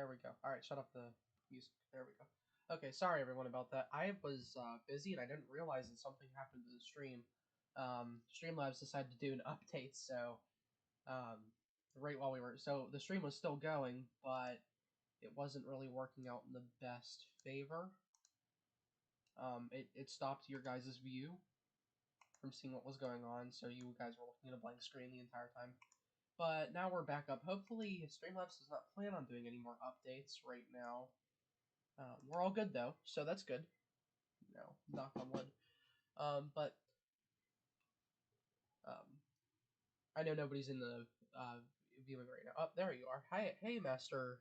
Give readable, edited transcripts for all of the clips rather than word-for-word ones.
There we go. Alright, shut up the music. There we go. Okay, sorry everyone about that. I was busy and I didn't realize that something happened to the stream. Streamlabs decided to do an update, so right while we were the stream was still going, but it wasn't really working out in the best favor. It stopped your guys' view from seeing what was going on, so you guys were looking at a blank screen the entire time. But now we're back up. Hopefully, Streamlabs does not plan on doing any more updates right now. We're all good though, so that's good. Knock on wood. I know nobody's in the viewing right now. Oh, there you are. Hi, hey, Master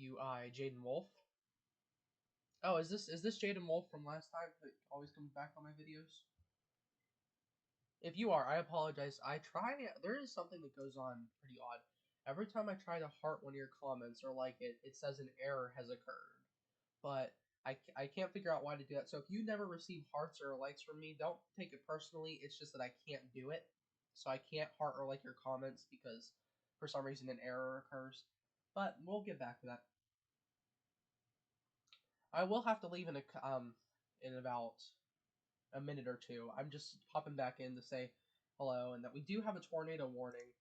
UI Jaden Wolf. Oh, is this Jaden Wolf from last time that always comes back on my videos? If you are, I apologize. There is something that goes on pretty odd. Every time I try to heart one of your comments or like it, it says an error has occurred. But I can't figure out why to do that. So if you never receive hearts or likes from me, don't take it personally. It's just that I can't do it. So I can't heart or like your comments because for some reason an error occurs. But we'll get back to that. I will have to leave in about a minute or two. I'm just popping back in to say hello and that we do have a tornado warning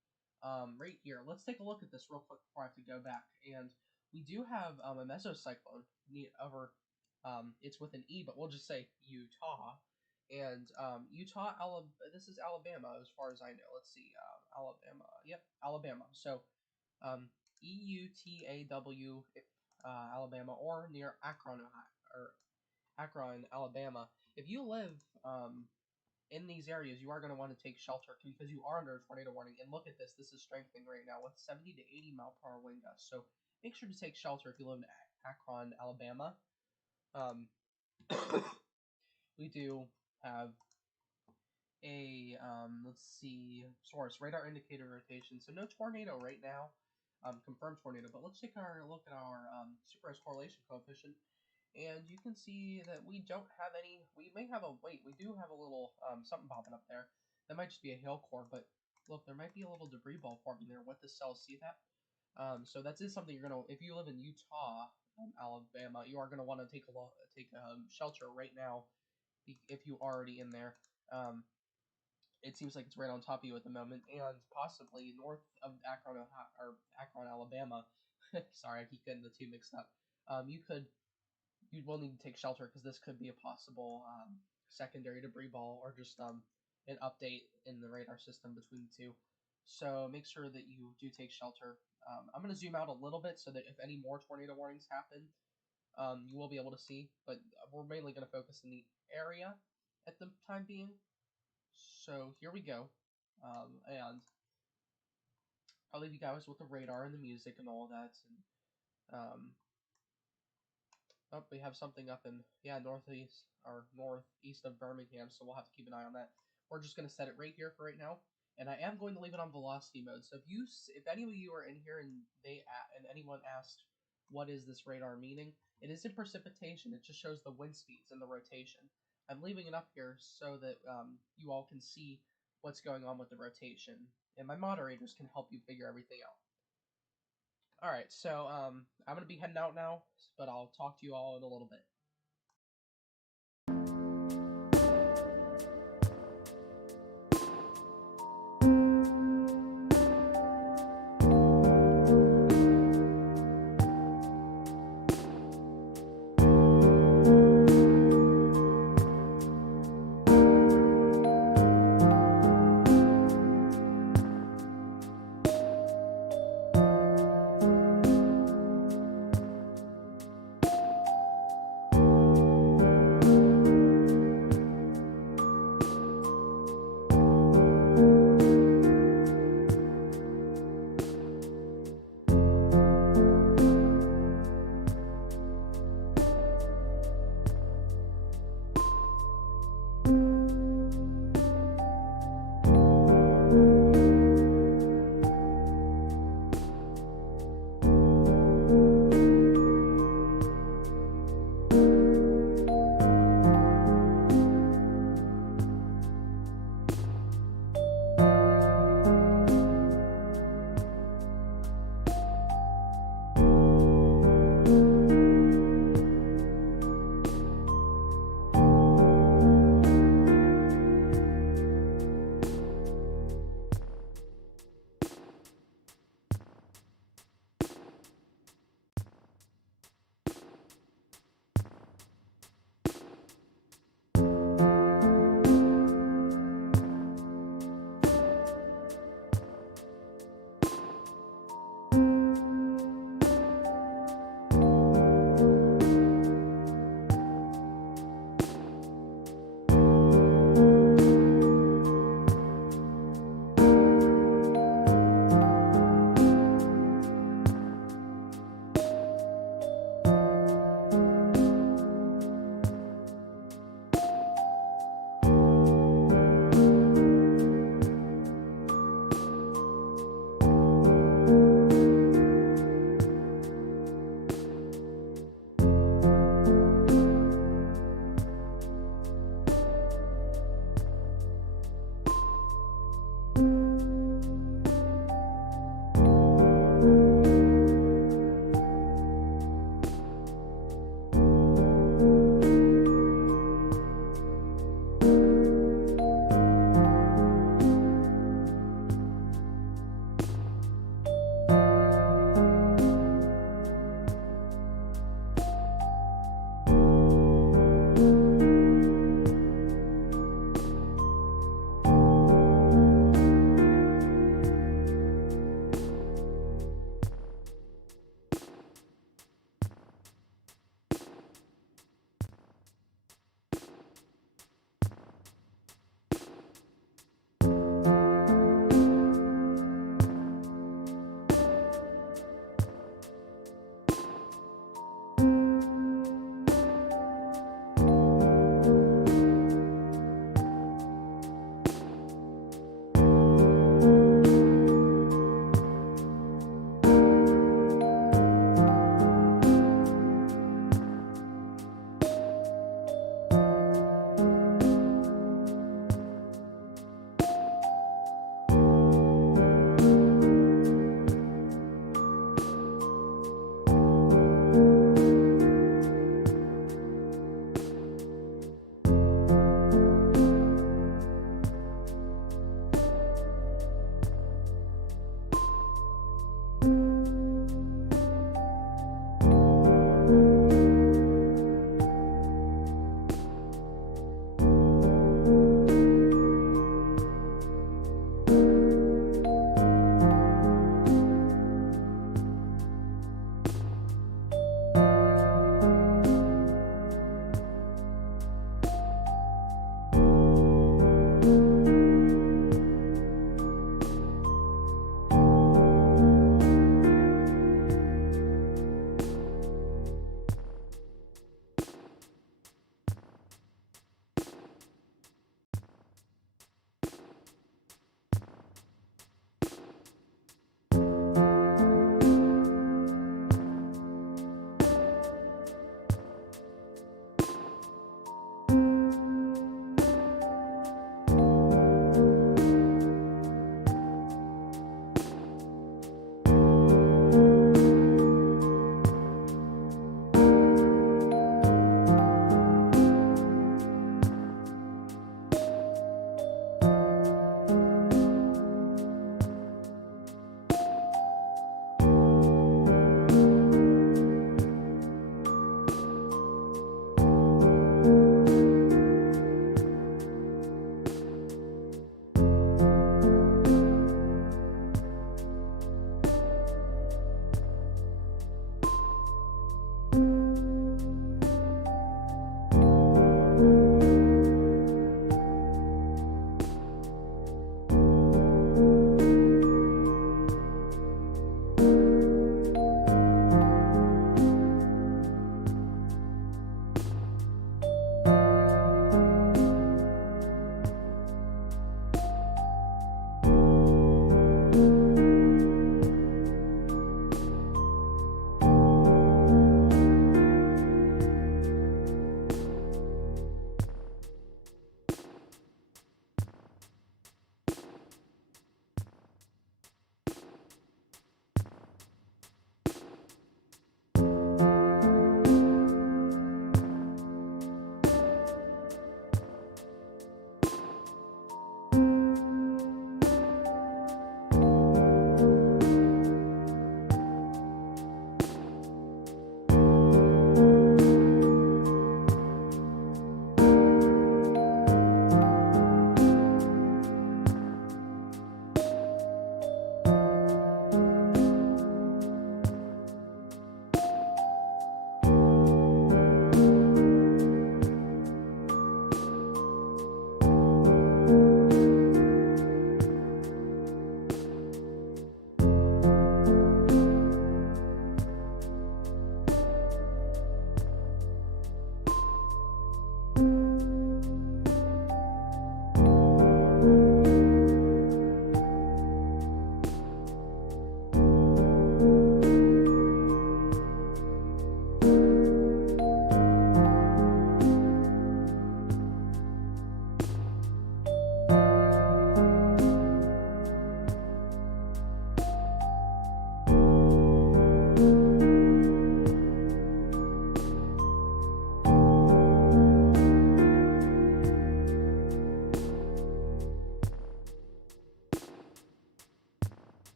right here. Let's take a look at this real quick before I have to go back. And we do have a mesocyclone over, it's with an E, but we'll just say Utah. And Utah, this is Alabama as far as I know. Let's see, Alabama. Yep, Alabama. So EUTAW, Alabama, or near Akron, Akron, Alabama. If you live in these areas, you are going to want to take shelter because you are under a tornado warning. And look at this. This is strengthening right now with 70 to 80 mile per hour wind gusts. So make sure to take shelter if you live in Akron, Alabama. We do have a, let's see, source, radar indicator rotation. So no tornado right now, confirmed tornado. But let's take a look at our supervised correlation coefficient. And you can see that we don't have any, we may have we do have a little something popping up there. That might just be a hail core, but look, there might be a little debris ball forming there. What the cells, see that? So that is something you're going to, if you live in Utah, Alabama, you are going to want to take shelter right now if you're already in there. It seems like it's right on top of you at the moment, and possibly north of Akron, Alabama. Sorry, I keep getting the two mixed up. You will need to take shelter because this could be a possible secondary debris ball or just an update in the radar system between the two. So make sure that you do take shelter. I'm going to zoom out a little bit so that if any more tornado warnings happen, you will be able to see. But we're mainly going to focus in the area at the time being. So here we go. And I'll leave you guys with the radar and the music and all that. And oh, we have something up in, northeast of Birmingham, so we'll have to keep an eye on that. We're just going to set it right here for right now, and I am going to leave it on velocity mode. So if any of you are in here and anyone asked what is this radar meaning, it is in precipitation. It just shows the wind speeds and the rotation. I'm leaving it up here so that you all can see what's going on with the rotation, and my moderators can help you figure everything out. Alright, so I'm going to be heading out now, but I'll talk to you all in a little bit.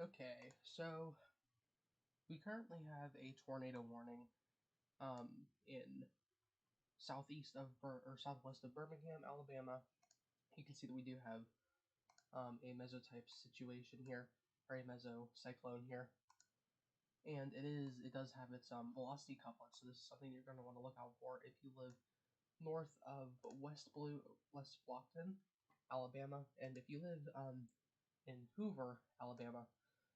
Okay, so we currently have a tornado warning in southeast of or southwest of Birmingham, Alabama. You can see that we do have a mesotype situation here, or a mesocyclone here, and it does have its velocity couplet. So this is something you're going to want to look out for if you live north of West Blockton, Alabama, and if you live in Hoover, Alabama,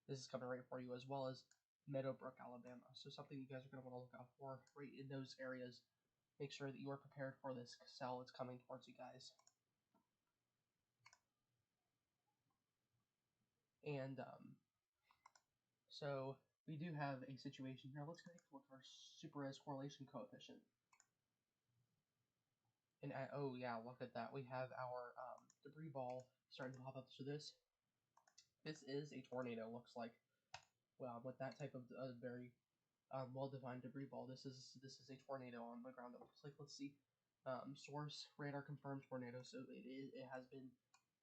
this is coming right for you, as well as Meadowbrook, Alabama. So something you guys are going to want to look out for right in those areas. Make sure that you are prepared for this cell. It's coming towards you guys. And so we do have a situation here. Let's take a look at our super res correlation coefficient. And oh yeah, look at that. We have our debris ball starting to pop up. So this is a tornado. Looks like, well, with that type of very well-defined debris ball, this is a tornado on the ground. It looks like. Let's see. Source radar confirmed tornado. So it has been.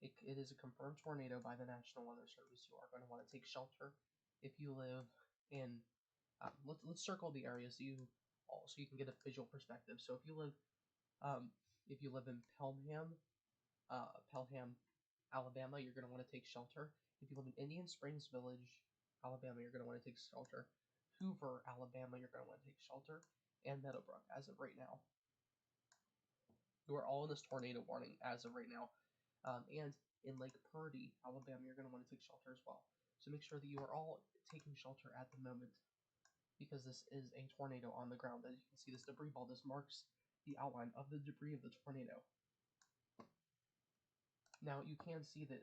It is a confirmed tornado by the National Weather Service. You are going to want to take shelter if you live in. Let's circle the area so you can get a visual perspective. So if you live in Pelham, Alabama, you're going to want to take shelter. If you live in Indian Springs Village, Alabama, you're going to want to take shelter. Hoover, Alabama, you're going to want to take shelter. And Meadowbrook, as of right now. You are all in this tornado warning as of right now. And in Lake Purdy, Alabama, you're going to want to take shelter as well. So make sure that you are all taking shelter at the moment, because this is a tornado on the ground. As you can see, this debris ball, this marks the outline of the debris of the tornado. Now you can see that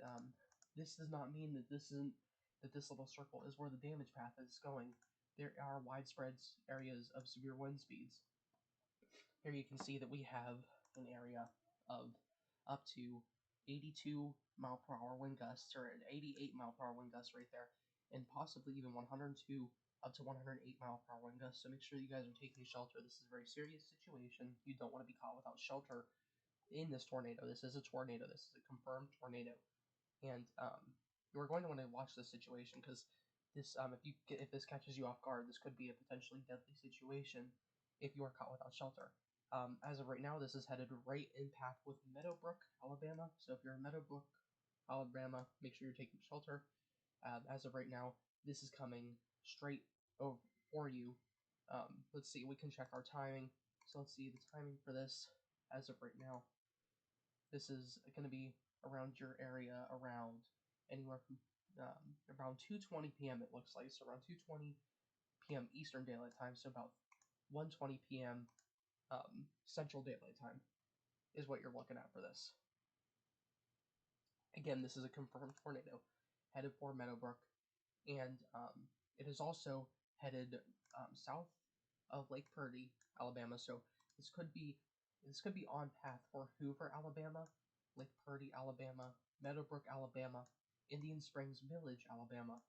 this does not mean that this little circle is where the damage path is going. There are widespread areas of severe wind speeds. Here you can see that we have an area of up to 82 mile per hour wind gusts, or an 88 mile per hour wind gusts right there, and possibly even 102 up to 108 mile per hour wind gusts. So make sure you guys are taking shelter. This is a very serious situation. You don't want to be caught without shelter in this tornado. This is a tornado. This is a confirmed tornado, and you are going to want to watch this situation, because this if this catches you off guard, this could be a potentially deadly situation if you are caught without shelter. As of right now, this is headed right in path with Meadowbrook, Alabama. So if you're in Meadowbrook, Alabama, make sure you're taking shelter. As of right now, this is coming straight over for you. Let's see, we can check our timing. So let's see the timing for this. As of right now, this is going to be around your area around anywhere from around 2:20 p.m. It looks like. So around 2:20 p.m. Eastern Daylight Time. So about 1:20 p.m. Central Daylight Time is what you're looking at for this. Again, this is a confirmed tornado headed for Meadowbrook, and it is also headed south of Lake Purdy, Alabama. So this could be on path for Hoover, Alabama, Lake Purdy, Alabama, Meadowbrook, Alabama, Indian Springs Village, Alabama,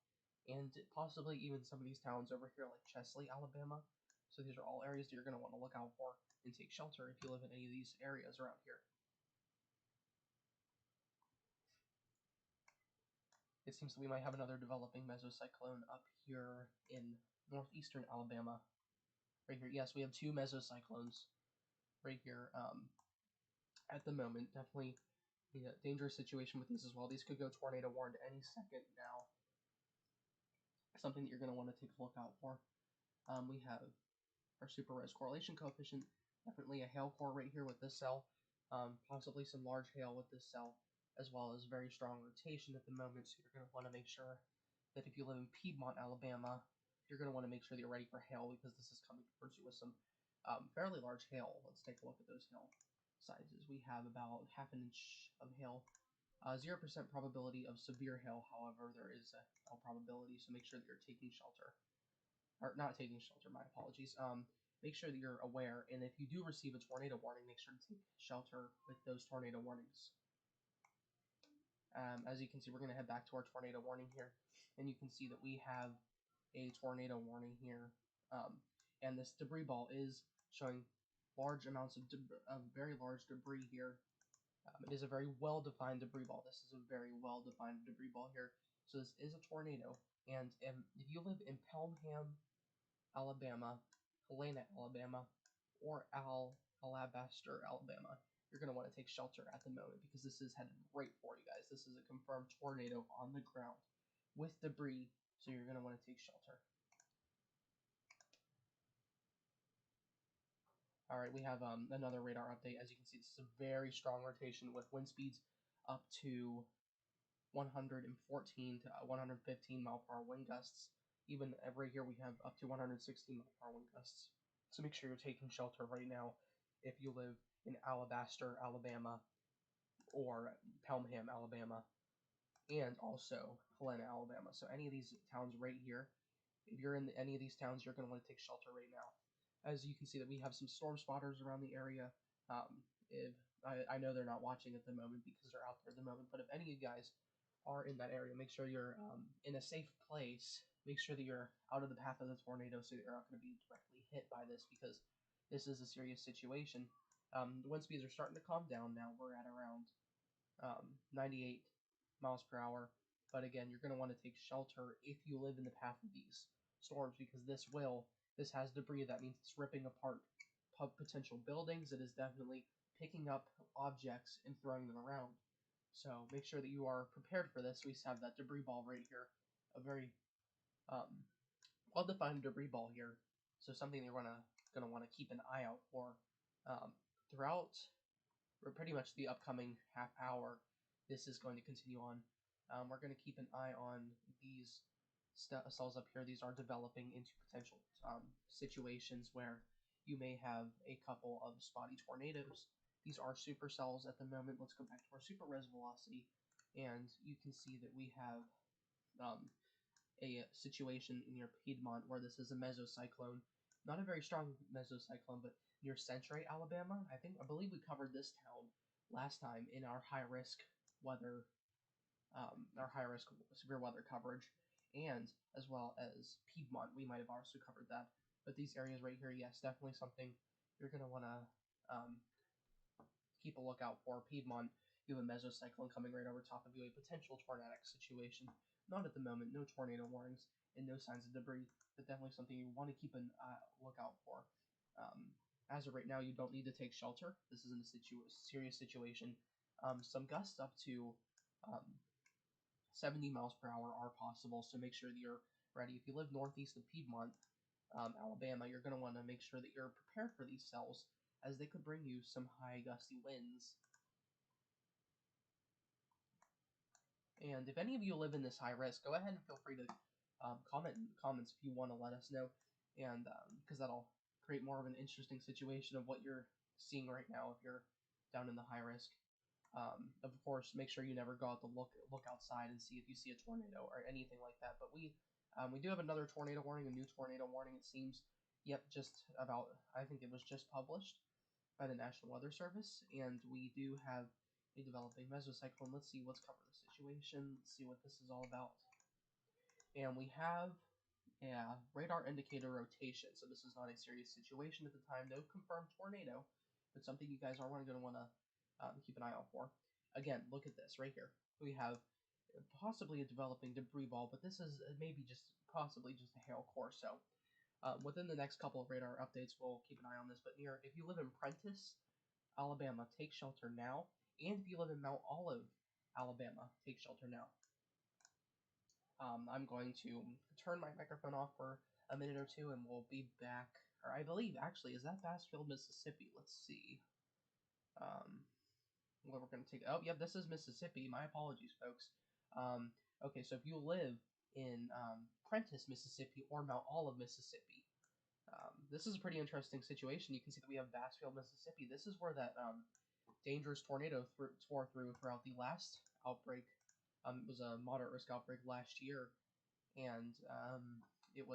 and possibly even some of these towns over here like Chesley, Alabama. So these are all areas that you're going to want to look out for and take shelter if you live in any of these areas around here. It seems that we might have another developing mesocyclone up here in northeastern Alabama. Right here, yes, we have two mesocyclones right here at the moment. Definitely a dangerous situation with these as well. These could go tornado warned any second now. Something that you're going to want to take a look out for. We have our super res correlation coefficient. Definitely a hail core right here with this cell. Possibly some large hail with this cell, as well as very strong rotation at the moment. So you're going to want to make sure that if you live in Piedmont, Alabama, you're going to want to make sure that you're ready for hail, because this is coming towards you with some fairly large hail. Let's take a look at those hail sizes. We have about half an inch of hail. 0% probability of severe hail, however, there is a hail probability, so make sure that you're taking shelter. Or not taking shelter, my apologies. Make sure that you're aware, and if you do receive a tornado warning, make sure to take shelter with those tornado warnings. As you can see, we're going to head back to our tornado warning here, and you can see that we have a tornado warning here, and this debris ball is showing large amounts of very large debris here. It is a very well-defined debris ball. This is a very well-defined debris ball here. So this is a tornado, and if you live in Pelham, Alabama, Helena, Alabama, or Alabaster, Alabama, you're going to want to take shelter at the moment because this is headed right for you guys. This is a confirmed tornado on the ground with debris, so you're going to want to take shelter. All right, we have another radar update. As you can see, this is a very strong rotation with wind speeds up to 114 to 115 mile per hour wind gusts. Even right here, we have up to 116 mile per hour wind gusts. So make sure you're taking shelter right now if you live in Alabaster, Alabama, or Pelham, Alabama, and also Helena, Alabama. So any of these towns right here, if you're in any of these towns, you're going to want to take shelter right now. As you can see that we have some storm spotters around the area. If I know they're not watching at the moment because they're out there at the moment, but if any of you guys are in that area, make sure you're in a safe place. Make sure that you're out of the path of the tornado so you're not going to be directly hit by this because this is a serious situation. The wind speeds are starting to calm down now. We're at around 98 miles per hour. But again, you're going to want to take shelter if you live in the path of these storms because this has debris. That means it's ripping apart potential buildings. It is definitely picking up objects and throwing them around. So make sure that you are prepared for this. We have that debris ball right here, a very well-defined debris ball here. So something you're gonna want to keep an eye out for throughout pretty much the upcoming half hour. This is going to continue on. We're going to keep an eye on these cells up here. These are developing into potential situations where you may have a couple of spotty tornadoes. These are supercells at the moment. Let's go back to our super res velocity, and you can see that we have a situation near Piedmont where this is a mesocyclone. Not a very strong mesocyclone, but near Centray, Alabama. I believe we covered this town last time in our high risk weather, severe weather coverage, and as well as Piedmont. We might have also covered that. But these areas right here, yes, definitely something you're gonna want to keep a lookout for. Piedmont, you have a mesocyclone coming right over top of you, a potential tornadic situation. Not at the moment, no tornado warnings and no signs of debris, but definitely something you want to keep an lookout for. As of right now, you don't need to take shelter. This isn't a serious situation. Some gusts up to 70 miles per hour are possible, so make sure that you're ready. If you live northeast of Piedmont, Alabama, you're going to want to make sure that you're prepared for these cells, as they could bring you some high gusty winds. And if any of you live in this high risk, go ahead and feel free to comment in the comments if you want to let us know, and because that'll create more of an interesting situation of what you're seeing right now if you're down in the high risk. Of course, make sure you never go out to look outside and see if you see a tornado or anything like that. But we do have another tornado warning, a new tornado warning. It seems, yep, just about. I think it was just published by the National Weather Service, and we do have a developing mesocyclone. Let's see what's covered the situation. Let's see what this is all about. And we have a radar indicator rotation. So this is not a serious situation at the time. No confirmed tornado, but something you guys are going to want to keep an eye out for. Again, look at this right here. We have possibly a developing debris ball, but this is maybe just possibly just a hail core. So within the next couple of radar updates, we'll keep an eye on this. But if you live in Prentice, Alabama, take shelter now. And if you live in Mount Olive, Alabama, take shelter now. I'm going to turn my microphone off for a minute or two, and we'll be back. Or I believe, actually, is that Bassfield, Mississippi? Let's see. What we're going to take. Oh, yeah, this is Mississippi. My apologies, folks. Okay, so if you live in Prentice, Mississippi, or Mount Olive, Mississippi, this is a pretty interesting situation. You can see that we have Bassfield, Mississippi. This is where that dangerous tornado tore through throughout the last outbreak. It was a moderate risk outbreak last year, and it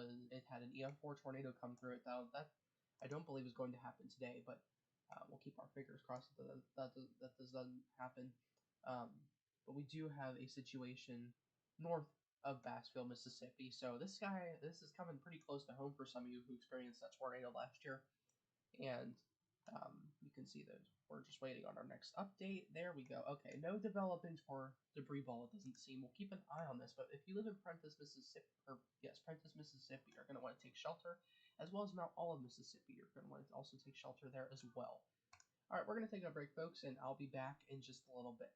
had an EM4 tornado come through it. That I don't believe is going to happen today, but we'll keep our fingers crossed that doesn't happen. But we do have a situation north of Bassfield, Mississippi. So this is coming pretty close to home for some of you who experienced that tornado last year, and You can see that we're just waiting on our next update. There we go. Okay, no developing for debris ball, it doesn't seem. We'll keep an eye on this, but if you live in Prentice, Mississippi, or yes, Prentice, Mississippi, you're going to want to take shelter, as well as Mount Olive, Mississippi. You're going to want to also take shelter there as well. All right, we're going to take a break, folks, and I'll be back in just a little bit.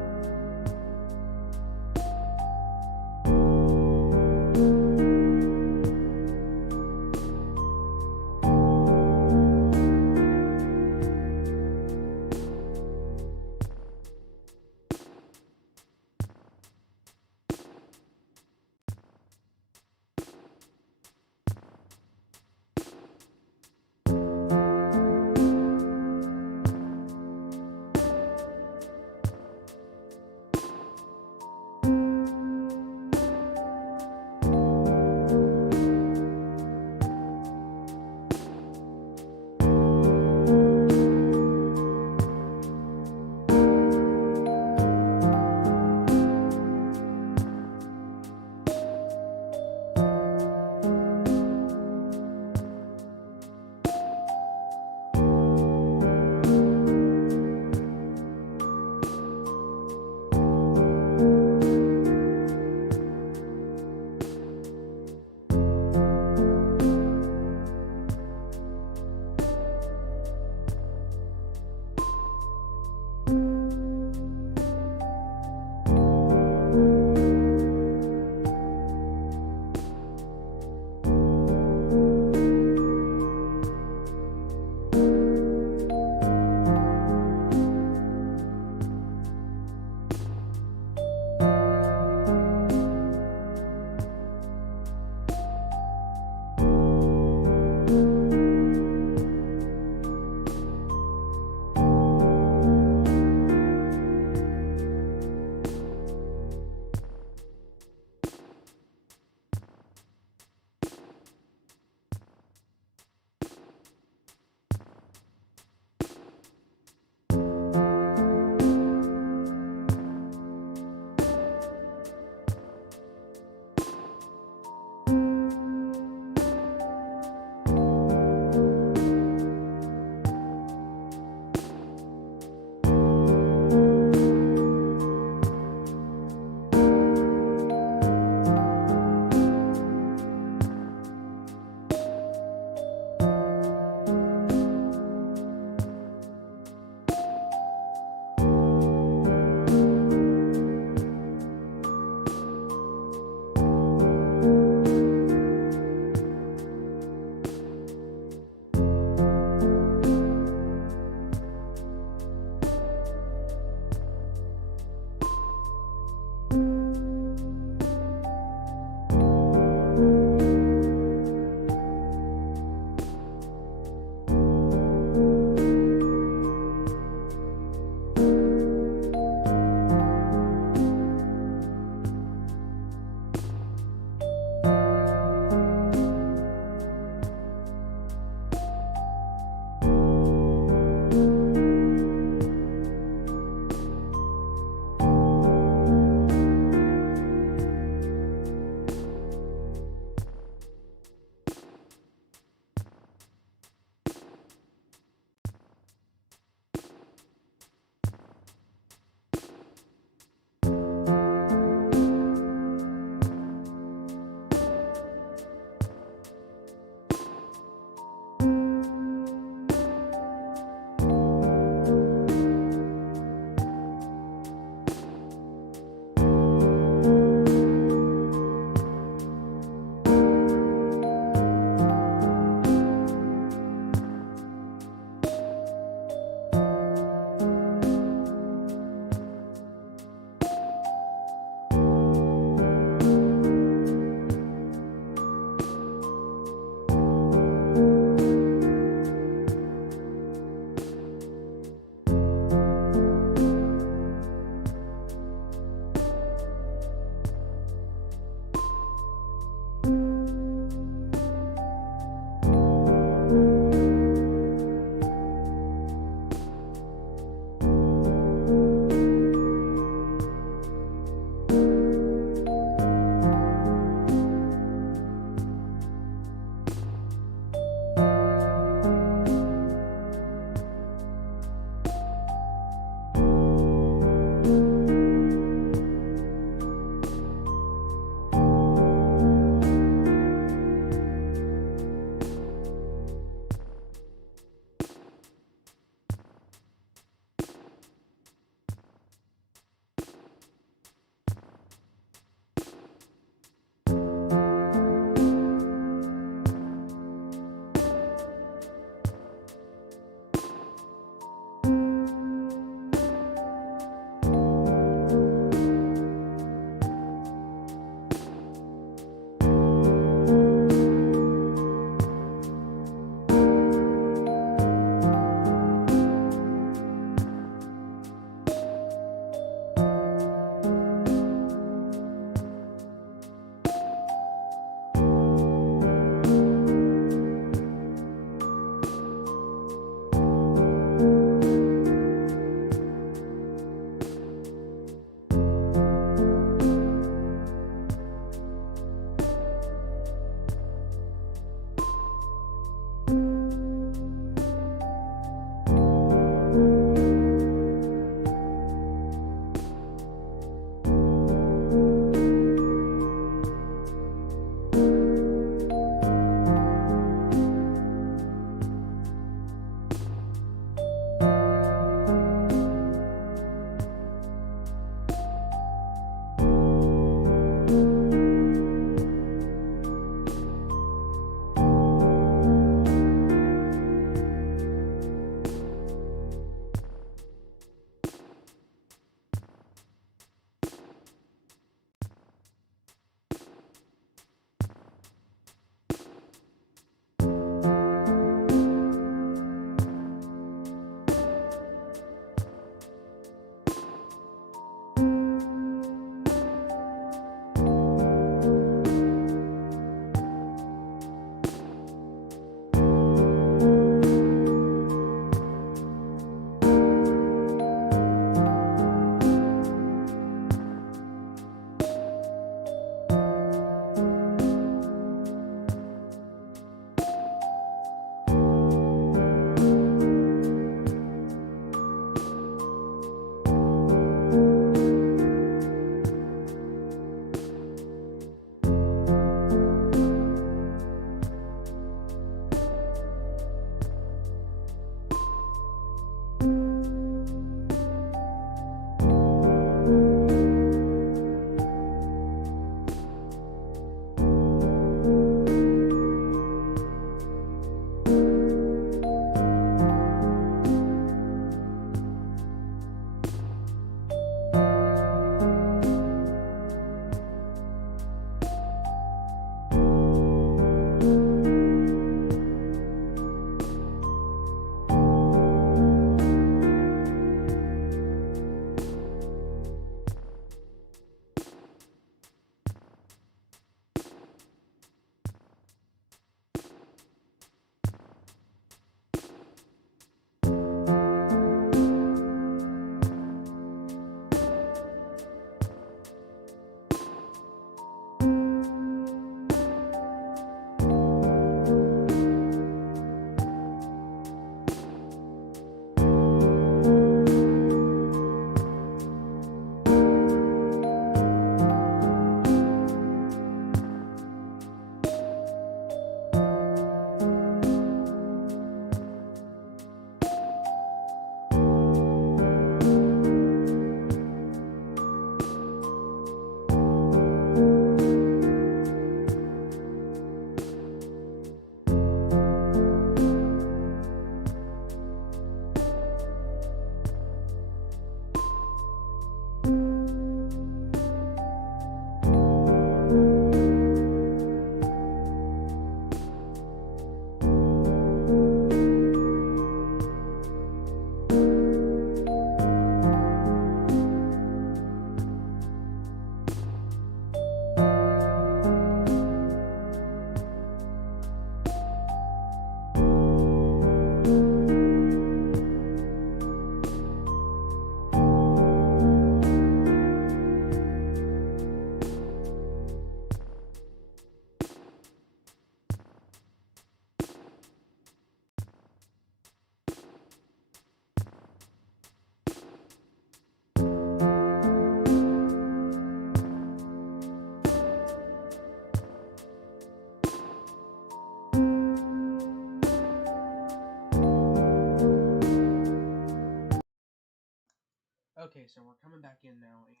Okay, so we're coming back in now, and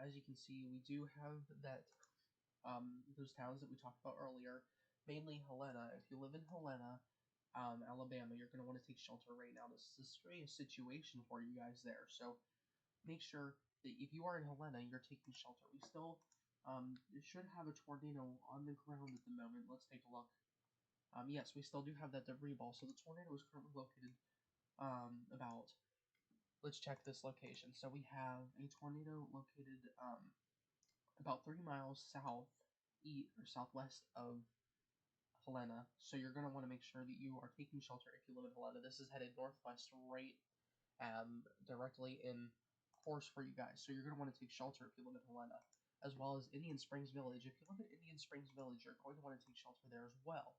as you can see, we do have that those towns that we talked about earlier, mainly Helena. If you live in Helena, Alabama, you're going to want to take shelter right now. This is a serious situation for you guys there, so make sure that if you are in Helena, you're taking shelter. We still should have a tornado on the ground at the moment. Let's take a look. Yes, we still do have that debris ball, so the tornado is currently located about. Let's check this location. So we have a tornado located about 3 miles south, east or southwest of Helena. So you're going to want to make sure that you are taking shelter if you live in Helena. This is headed northwest, right, directly in course for you guys. So you're going to want to take shelter if you live in Helena, as well as Indian Springs Village. If you live in Indian Springs Village, you're going to want to take shelter there as well.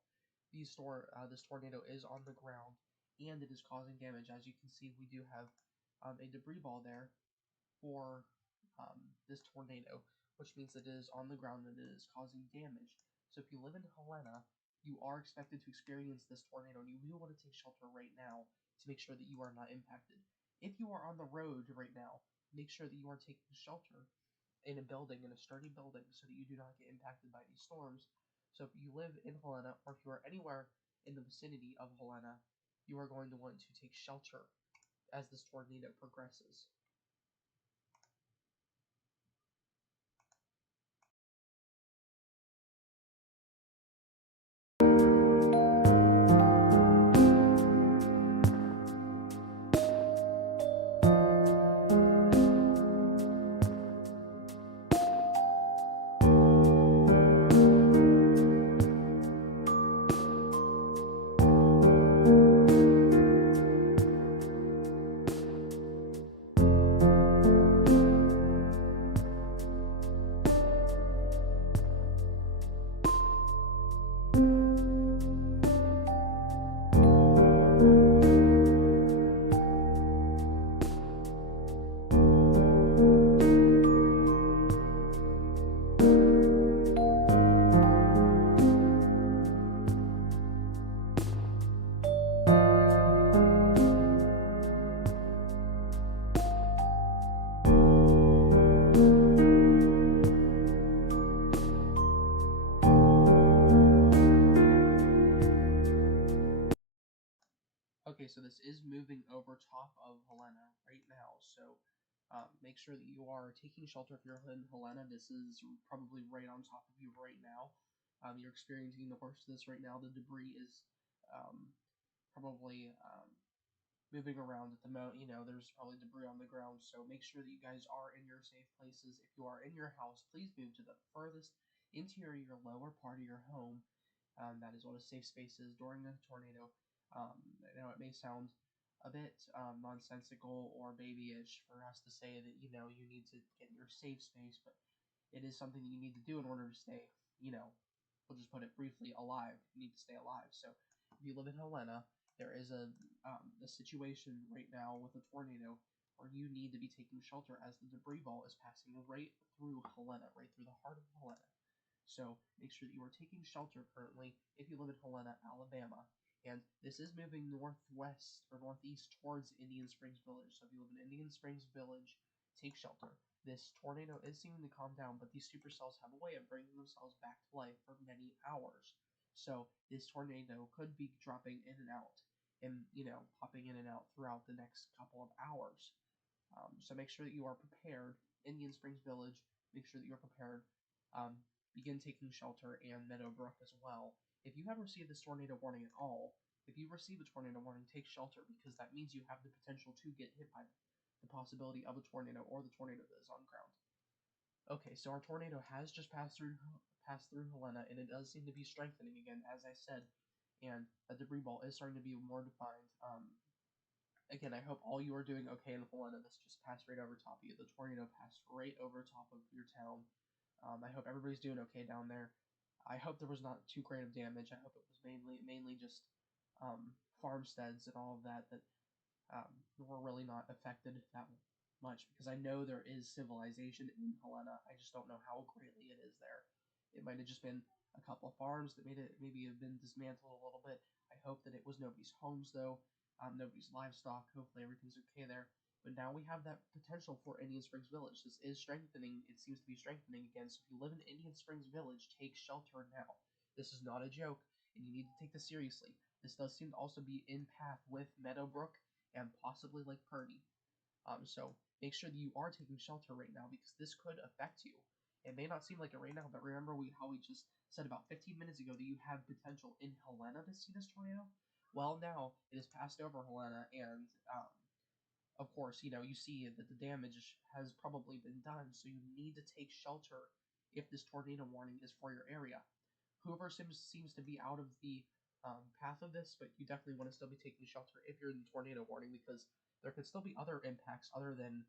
This tornado is on the ground, and it is causing damage. As you can see, we do have a debris ball there for this tornado, which means that it is on the ground and it is causing damage. So if you live in Helena, you are expected to experience this tornado, and you will want to take shelter right now to make sure that you are not impacted. If you are on the road right now, make sure that you are taking shelter in a building, in a sturdy building, so that you do not get impacted by these storms. So if you live in Helena, or if you are anywhere in the vicinity of Helena, you are going to want to take shelter as this tornado progresses. Okay, so this is moving over top of Helena right now, so make sure that you are taking shelter if you're in Helena. This is probably right on top of you right now. You're experiencing the worst of this right now. The debris is probably moving around at the moment. You know, there's probably debris on the ground, so make sure that you guys are in your safe places. If you are in your house, please move to the furthest interior lower part of your home. That is what a safe space is during a tornado. I know it may sound a bit nonsensical or babyish for us to say that, you know, you need to get in your safe space, but it is something that you need to do in order to stay, you know, we'll just put it briefly, alive. You need to stay alive. So if you live in Helena, there is a situation right now with a tornado where you need to be taking shelter as the debris ball is passing right through Helena, right through the heart of Helena. So make sure that you are taking shelter currently if you live in Helena, Alabama. And this is moving northwest or northeast towards Indian Springs Village. So if you live in Indian Springs Village, take shelter. This tornado is seeming to calm down, but these supercells have a way of bringing themselves back to life for many hours. So this tornado could be dropping in and out, and popping in and out throughout the next couple of hours. So make sure that you are prepared. Indian Springs Village, make sure that you're prepared. Begin taking shelter, and Meadowbrook as well. If you have received this tornado warning at all, if you receive a tornado warning, take shelter, because that means you have the potential to get hit by the possibility of a tornado or the tornado that is on ground. Okay, so our tornado has just passed through Helena, and it does seem to be strengthening again, as I said, and a debris ball is starting to be more defined. Again, I hope all you are doing okay in Helena. This just passed right over top of you. The tornado passed right over top of your town. I hope everybody's doing okay down there. I hope there was not too great of damage. I hope it was mainly just farmsteads and all of that were really not affected that much, because I know there is civilization in Helena. I just don't know how greatly it is there. It might have just been a couple of farms that maybe have been dismantled a little bit. I hope that it was nobody's homes though, nobody's livestock. Hopefully everything's okay there. But now we have that potential for Indian Springs Village. This is strengthening. It seems to be strengthening again. So if you live in Indian Springs Village, take shelter now. This is not a joke, and you need to take this seriously. This does seem to also be in path with Meadowbrook and possibly Lake Purdy. So make sure that you are taking shelter right now because this could affect you. It may not seem like it right now, but remember how we just said about 15 minutes ago that you have potential in Helena to see this tornado? Well, now it has passed over Helena, and of course, you see that the damage has probably been done, so you need to take shelter if this tornado warning is for your area. Hoover seems to be out of the path of this, but you definitely want to still be taking shelter if you're in the tornado warning because there could still be other impacts other than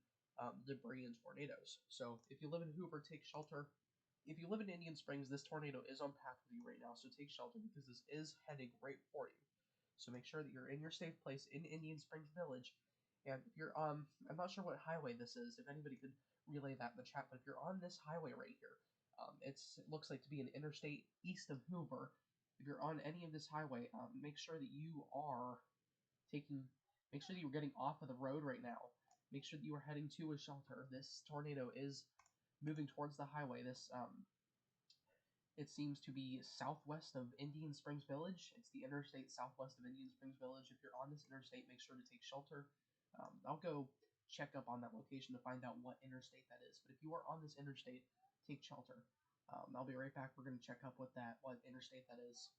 debris and tornadoes. So if you live in Hoover, take shelter. If you live in Indian Springs, this tornado is on path with you right now, so take shelter because this is heading right for you. So make sure that you're in your safe place in Indian Springs Village. And if you're I'm not sure what highway this is. If anybody could relay that in the chat, but if you're on this highway right here, it looks like to be an interstate east of Hoover. If you're on any of this highway, make sure that you are taking, make sure that you're getting off of the road right now. Make sure that you are heading to a shelter. This tornado is moving towards the highway. It seems to be southwest of Indian Springs Village. It's the interstate southwest of Indian Springs Village. If you're on this interstate, make sure to take shelter. I'll go check up on that location to find out what interstate that is. But if you are on this interstate, take shelter. I'll be right back. We're going to check up what interstate that is.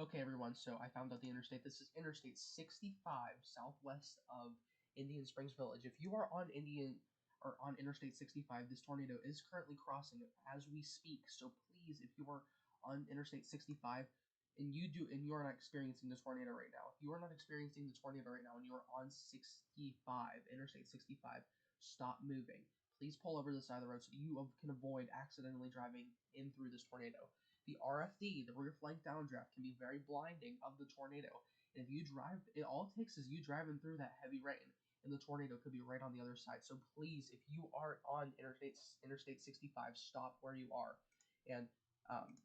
Okay, everyone, so I found out the interstate. This is Interstate 65, southwest of Indian Springs Village. If you are on Interstate 65, this tornado is currently crossing it as we speak. So please, if you are on Interstate 65 and you are not experiencing the tornado right now, if you are not experiencing the tornado right now and you are on 65, Interstate 65, stop moving. Please pull over to the side of the road so you can avoid accidentally driving in through this tornado. The RFD, the rear flank downdraft, can be very blinding of the tornado. And if you drive, all it takes is you driving through that heavy rain, and the tornado could be right on the other side. So please, if you are on Interstate 65, stop where you are. And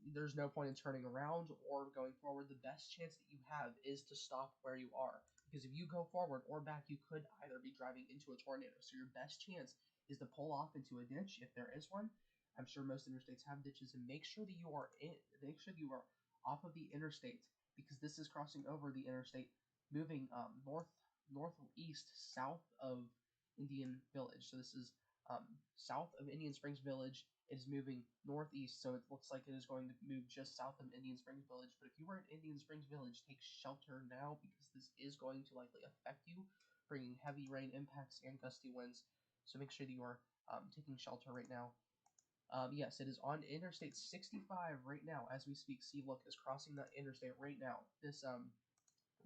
there's no point in turning around or going forward. The best chance that you have is to stop where you are. Because if you go forward or back, you could either be driving into a tornado. So your best chance is to pull off into a ditch if there is one. I'm sure most interstates have ditches, and make sure that you are off of the interstate because this is crossing over the interstate, moving northeast south of Indian Village. So this is south of Indian Springs Village. It is moving northeast, so it looks like it is going to move just south of Indian Springs Village. But if you are in Indian Springs Village, take shelter now because this is going to likely affect you, bringing heavy rain impacts and gusty winds. So make sure that you are taking shelter right now. Yes, it is on Interstate 65 right now as we speak. See, look, it's crossing that interstate right now. This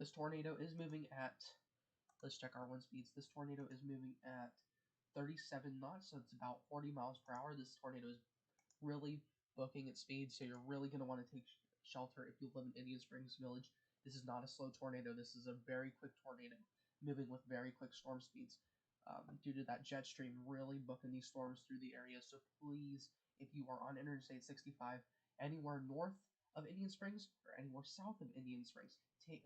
tornado is moving at, let's check our wind speeds. This tornado is moving at 37 knots, so it's about 40 miles per hour. This tornado is really booking its speed, so you're really going to want to take shelter if you live in Indian Springs Village. This is not a slow tornado. This is a very quick tornado, moving with very quick storm speeds. Due to that jet stream really booking these storms through the area. So please, if you are on Interstate 65, anywhere north of Indian Springs or anywhere south of Indian Springs,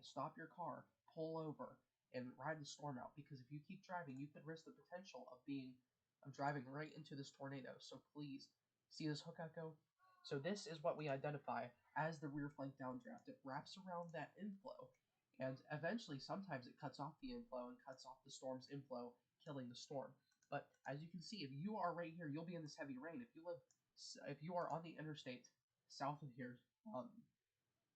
stop your car, pull over, and ride the storm out. Because if you keep driving, you could risk the potential of being I'm driving right into this tornado, so please see this hook go? So this is what we identify as the rear flank downdraft. It wraps around that inflow, and eventually, sometimes it cuts off the inflow and cuts off the storm's inflow, killing the storm. But as you can see, if you are right here, you'll be in this heavy rain. If you are on the interstate south of here,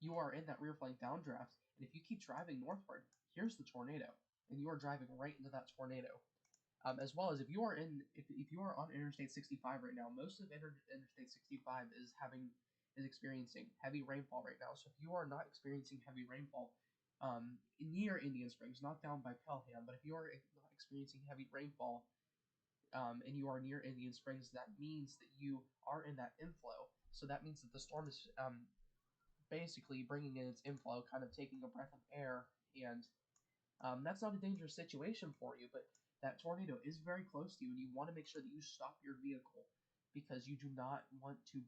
you are in that rear flank downdraft, and if you keep driving northward, here's the tornado, and you are driving right into that tornado. As well as if you are on Interstate 65 right now, most of Interstate 65 is experiencing heavy rainfall right now. So if you are not experiencing heavy rainfall near Indian Springs, not down by Pelham, but if you are not experiencing heavy rainfall and you are near Indian Springs, that means that you are in that inflow. So that means that the storm is basically bringing in its inflow, kind of taking a breath of air, and that's not a dangerous situation for you, but that tornado is very close to you, and you want to make sure that you stop your vehicle because you do not want to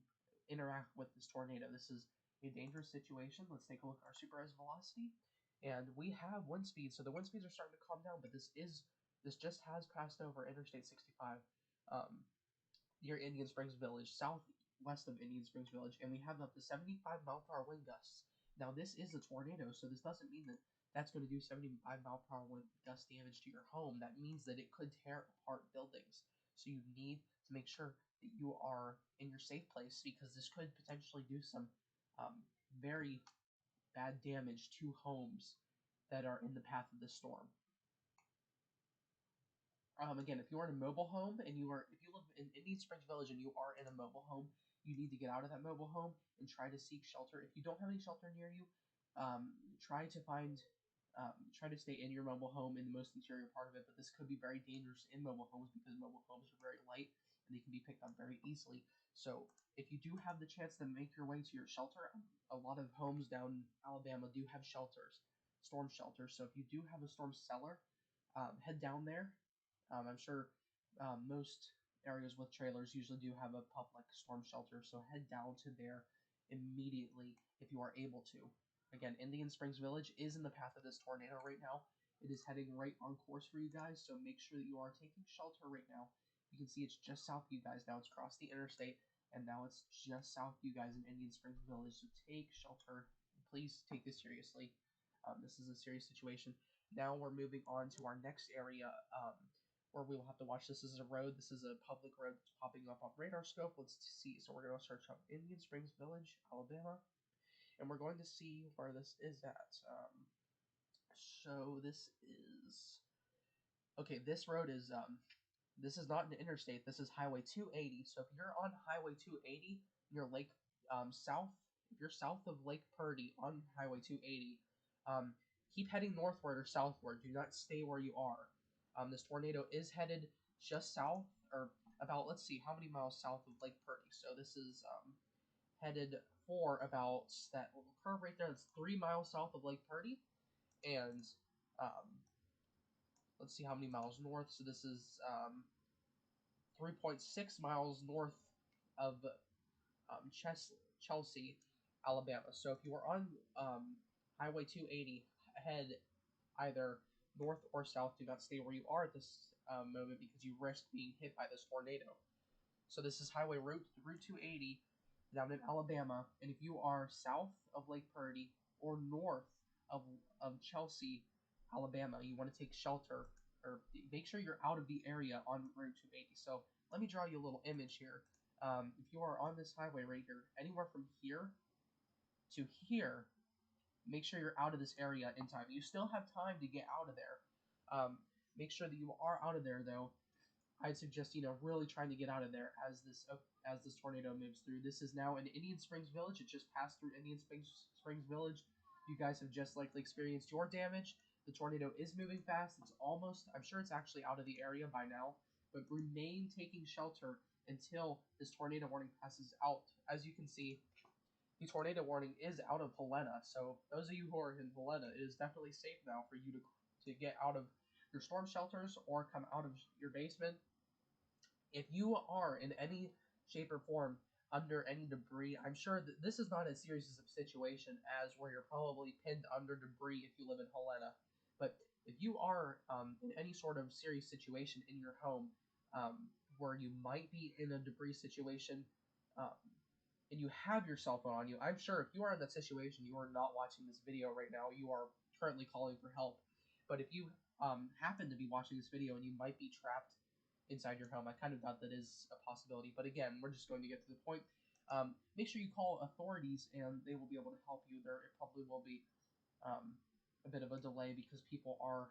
interact with this tornado. This is a dangerous situation. Let's take a look at our supervised velocity, and we have wind speed, so the wind speeds are starting to calm down, but this just has passed over Interstate 65 um, near Indian Springs Village, southwest of Indian Springs Village, and we have up to 75-mile-per-hour wind gusts. Now, this is a tornado, so this doesn't mean that that's going to do 75-mile-per-hour wind gust damage to your home. That means that it could tear apart buildings. So you need to make sure that you are in your safe place because this could potentially do some very bad damage to homes that are in the path of the storm. Again, if you are in a mobile home and if you live in Indian Springs Village and you are in a mobile home, you need to get out of that mobile home and try to seek shelter. If you don't have any shelter near you, try to try to stay in your mobile home in the most interior part of it. But this could be very dangerous in mobile homes because mobile homes are very light and they can be picked up very easily. So if you do have the chance to make your way to your shelter, a lot of homes down in Alabama do have shelters, storm shelters. So if you do have a storm cellar, head down there. I'm sure most areas with trailers usually do have a public storm shelter, so head down to there immediately if you are able to. Again, Indian Springs Village is in the path of this tornado right now. It is heading right on course for you guys, so make sure that you are taking shelter right now. You can see it's just south of you guys now. It's crossed the interstate, and now it's just south of you guys in Indian Springs Village, so take shelter. Please take this seriously. This is a serious situation. Now we're moving on to our next area, where we will have to watch. This is a road. This is a public road that's popping up on radar scope. Let's see. So we're going to search up Indian Springs Village, Alabama, and we're going to see where this is at. So this is okay. This road is this is not an interstate. This is Highway 280. So if you're on Highway 280, you're south. If you're south of Lake Purdy on Highway 280, keep heading northward or southward. Do not stay where you are. This tornado is headed just south, or about, let's see, how many miles south of Lake Purdy. So this is headed for about that little curve right there. That's 3 miles south of Lake Purdy. And um, let's see how many miles north. So this is 3.6 miles north of Chelsea, Alabama. So if you are on Highway 280, head either north or south. Do not stay where you are at this moment because you risk being hit by this tornado. So this is Route 280 down in Alabama, and if you are south of Lake Purdy or north of Chelsea, Alabama, you want to take shelter or make sure you're out of the area on Route 280. So let me draw you a little image here. If you are on this highway right here, anywhere from here to here, make sure you're out of this area in time. You still have time to get out of there. Make sure that you are out of there, though. I'd suggest really trying to get out of there as this tornado moves through. This is now in Indian Springs Village. It just passed through Indian Springs Village. You guys have just likely experienced your damage. The tornado is moving fast. It's almost, I'm sure it's actually out of the area by now, but remain taking shelter until this tornado warning passes out. As you can see, the tornado warning is out of Helena. So those of you who are in Helena, it is definitely safe now for you to get out of your storm shelters or come out of your basement. If you are in any shape or form under any debris, I'm sure that this is not as serious a situation as where you're probably pinned under debris if you live in Helena. But if you are in any sort of serious situation in your home, where you might be in a debris situation, um, and you have your cell phone on you, I'm sure if you are in that situation, you are not watching this video right now. You are currently calling for help. But if you happen to be watching this video and you might be trapped inside your home, I kind of doubt that is a possibility. But again, we're just going to get to the point. Make sure you call authorities, and they will be able to help you. It probably will be a bit of a delay because people are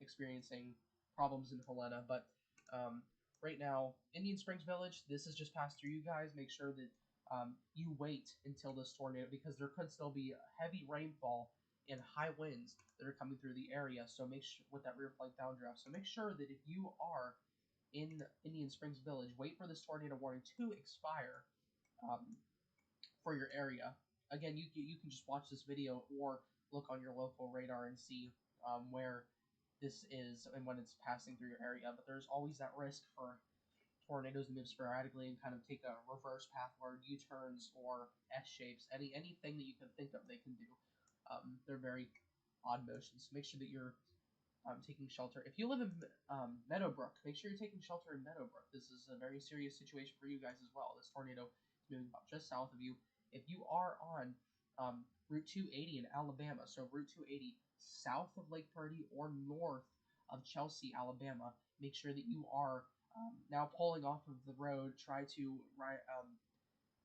experiencing problems in Helena. But um, right now, Indian Springs Village, this has just passed through you guys. Make sure that you wait until this tornado, because there could still be heavy rainfall and high winds that are coming through the area. So make sure with that rear flank downdraft. So make sure that if you are in Indian Springs Village, wait for this tornado warning to expire um, for your area. Again, you can just watch this video or look on your local radar and see where this is and when it's passing through your area. But there's always that risk for tornadoes to move sporadically and kind of take a reverse pathward, U-turns or S shapes, anything that you can think of they can do. They're very odd motions. Make sure that you're taking shelter. If you live in Meadowbrook, make sure you're taking shelter in Meadowbrook. This is a very serious situation for you guys as well. This tornado is moving about just south of you. If you are on Route 280 in Alabama, so Route 280 south of Lake Purdy or north of Chelsea, Alabama, make sure that you are now pulling off of the road. Try to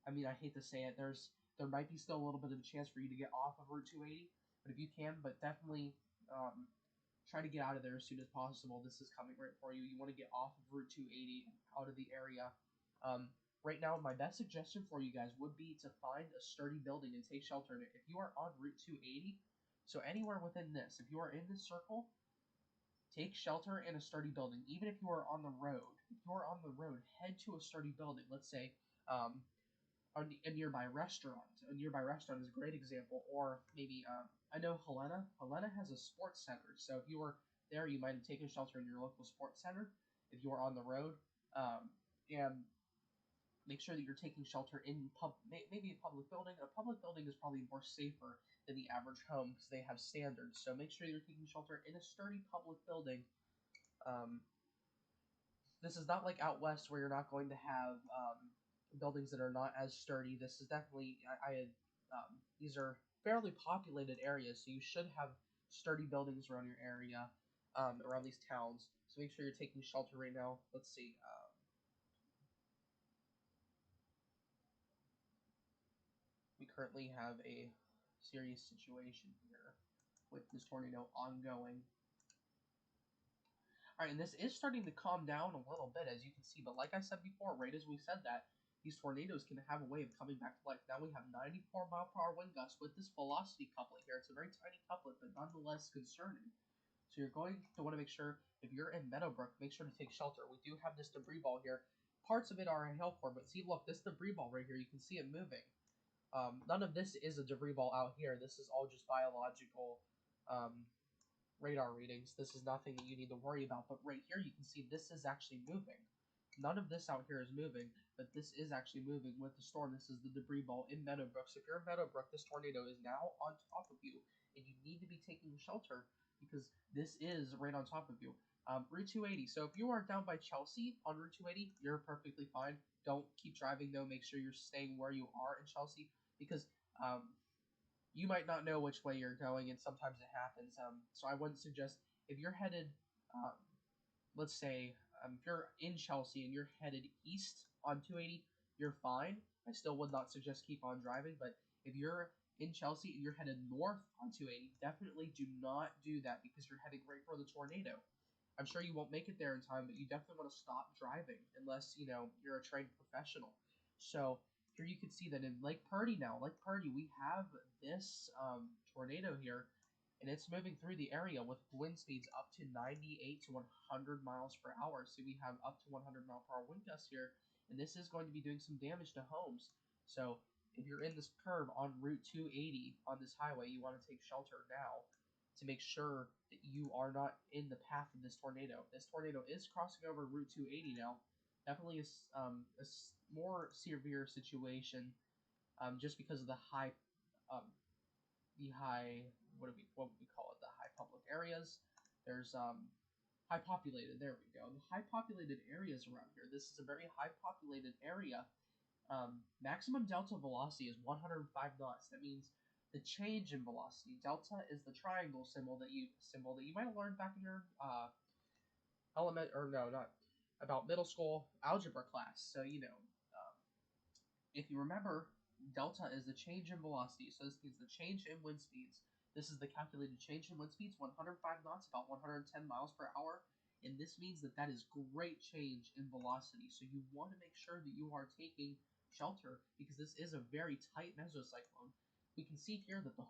I mean, I hate to say it. There might be still a little bit of a chance for you to get off of Route 280, but if you can, but definitely try to get out of there as soon as possible. This is coming right for you. You want to get off of Route 280 and out of the area. Right now, my best suggestion for you guys would be to find a sturdy building and take shelter in it. If you are on Route 280, so anywhere within this, if you are in this circle, take shelter in a sturdy building. Even if you are on the road, head to a sturdy building. Let's say a nearby restaurant. A nearby restaurant is a great example. Or maybe I know Helena. Helena has a sports center. So if you were there, you might have taken shelter in your local sports center. If you are on the road, and make sure that you're taking shelter in maybe a public building. A public building is probably more safer than the average home because they have standards. So make sure you're taking shelter in a sturdy public building. Um, this is not like out west where you're not going to have buildings that are not as sturdy. This is definitely these are fairly populated areas, so you should have sturdy buildings around your area, around these towns. So make sure you're taking shelter right now. Let's see. We currently have a serious situation here with this tornado ongoing. Alright, and this is starting to calm down a little bit, as you can see. But like I said before, right as we said that, these tornadoes can have a way of coming back to life. Now we have 94-mile-per-hour wind gusts with this velocity couplet here. It's a very tiny couplet, but nonetheless concerning. So you're going to want to make sure, if you're in Meadowbrook, make sure to take shelter. We do have this debris ball here. Parts of it are a hailcore, but see, look, this debris ball right here, you can see it moving. None of this is a debris ball out here. This is all just biological radar readings. This is nothing that you need to worry about. But right here, you can see this is actually moving. None of this out here is moving, but this is actually moving with the storm. This is the debris ball in Meadowbrook. So if you're in Meadowbrook, this tornado is now on top of you, and you need to be taking shelter because this is right on top of you. Route 280. So if you are down by Chelsea on Route 280, you're perfectly fine. Don't keep driving, though. Make sure you're staying where you are in Chelsea because you might not know which way you're going, and sometimes it happens. So I wouldn't suggest if you're headed, um, let's say, if you're in Chelsea and you're headed east on 280, you're fine. I still would not suggest keep on driving, but if you're in Chelsea and you're headed north on 280, definitely do not do that because you're heading right for the tornado. I'm sure you won't make it there in time, but you definitely want to stop driving unless, you're a trained professional. So here you can see that in Lake Purdy now, we have this tornado here, and it's moving through the area with wind speeds up to 98 to 100 miles per hour. So we have up to 100-mile-per-hour wind gusts here, and this is going to be doing some damage to homes. So if you're in this curve on Route 280 on this highway, you want to take shelter now to make sure that you are not in the path of this tornado. This tornado is crossing over Route 280 now. Definitely is a more severe situation, just because of the high, what would we call it? The high public areas. There's high populated. There we go. The high populated areas around here. This is a very high populated area. Maximum delta velocity is 105 knots. That means the change in velocity. Delta is the triangle symbol that you might have learned back in your element or no, not about middle school algebra class. So if you remember, delta is the change in velocity. So this means the change in wind speeds. This is the calculated change in wind speeds, 105 knots, about 110 miles per hour. And this means that that is great change in velocity. So you want to make sure that you are taking shelter because this is a very tight mesocyclone. We can see here that the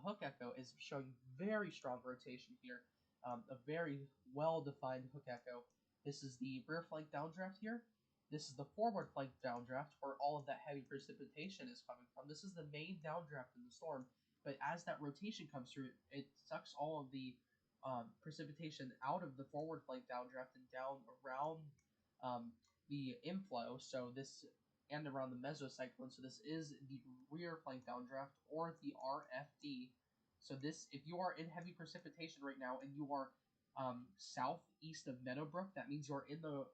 hook echo is showing very strong rotation here. A very well-defined hook echo. This is the rear flank downdraft here. This is the forward flank downdraft where all of that heavy precipitation is coming from. This is the main downdraft in the storm, but as that rotation comes through, it sucks all of the precipitation out of the forward flank downdraft and down around the inflow. So this and around the mesocyclone. So this is the rear flank downdraft or the RFD. So this, if you are in heavy precipitation right now and you are southeast of Meadowbrook, that means you're in the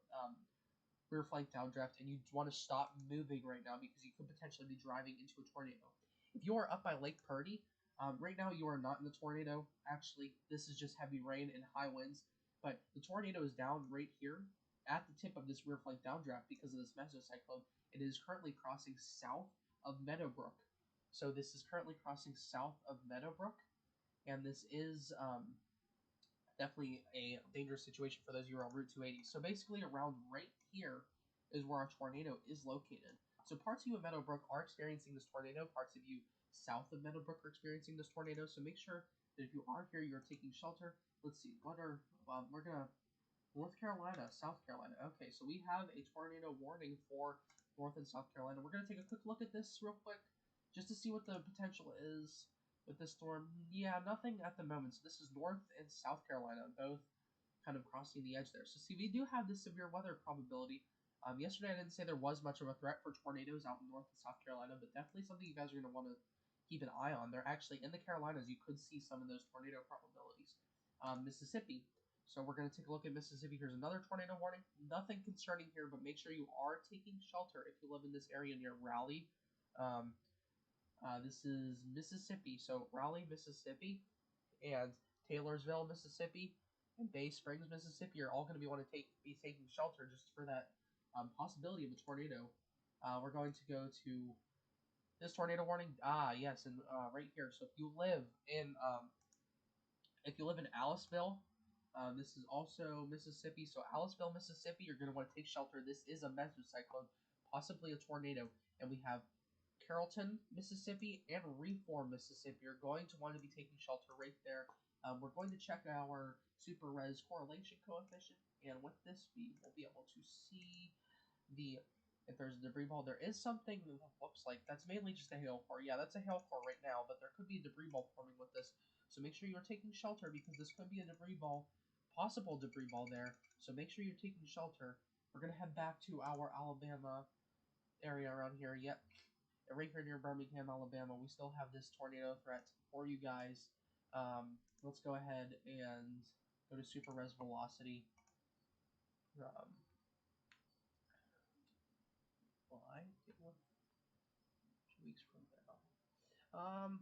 rear flank downdraft and you want to stop moving right now because you could potentially be driving into a tornado. If you are up by Lake Purdy, right now you are not in the tornado. Actually, this is just heavy rain and high winds, but the tornado is down right here at the tip of this rear flank downdraft because of this mesocyclone. It is currently crossing south of Meadowbrook. So this is currently crossing south of Meadowbrook, and this is definitely a dangerous situation for those of you who are on Route 280. So basically around right here is where our tornado is located. So parts of you in Meadowbrook are experiencing this tornado. Parts of you south of Meadowbrook are experiencing this tornado. So make sure that if you are here, you're taking shelter. Let's see, we're gonna North Carolina, South Carolina. Okay, so we have a tornado warning for North and South Carolina. We're gonna take a quick look at this real quick, just to see what the potential is with this storm. Yeah, nothing at the moment. So this is North and South Carolina, both kind of crossing the edge there. So see, we do have this severe weather probability. Yesterday I didn't say there was much of a threat for tornadoes out in North and South Carolina, but definitely something you guys are going to want to keep an eye on. They're actually in the Carolinas. You could see some of those tornado probabilities. Mississippi. So we're going to take a look at Mississippi. Here's another tornado warning. Nothing concerning here, but make sure you are taking shelter if you live in this area near Raleigh. This is Mississippi. So Raleigh, Mississippi, and Taylorsville, Mississippi, and Bay Springs, Mississippi are all going to be taking shelter just for that possibility of a tornado. We're going to go to this tornado warning. Yes, and right here. So if you live in Aliceville, this is also Mississippi. So Aliceville, Mississippi, you're going to want to take shelter. This is a mesocyclone, possibly a tornado, and we have Carrollton, Mississippi, and Reform, Mississippi. You're going to want to be taking shelter right there. We're going to check our super res correlation coefficient, and with this we will be able to see if there's a debris ball. There is something that looks like that's mainly just a hail core. Yeah, that's a hail core right now, but there could be a debris ball forming with this. So make sure you're taking shelter because this could be a debris ball, possible debris ball there. So make sure you're taking shelter. We're gonna head back to our Alabama area around here. Yep, right here near Birmingham, Alabama. We still have this tornado threat for you guys. Let's go ahead and go to super res velocity. Why? 2 weeks from now.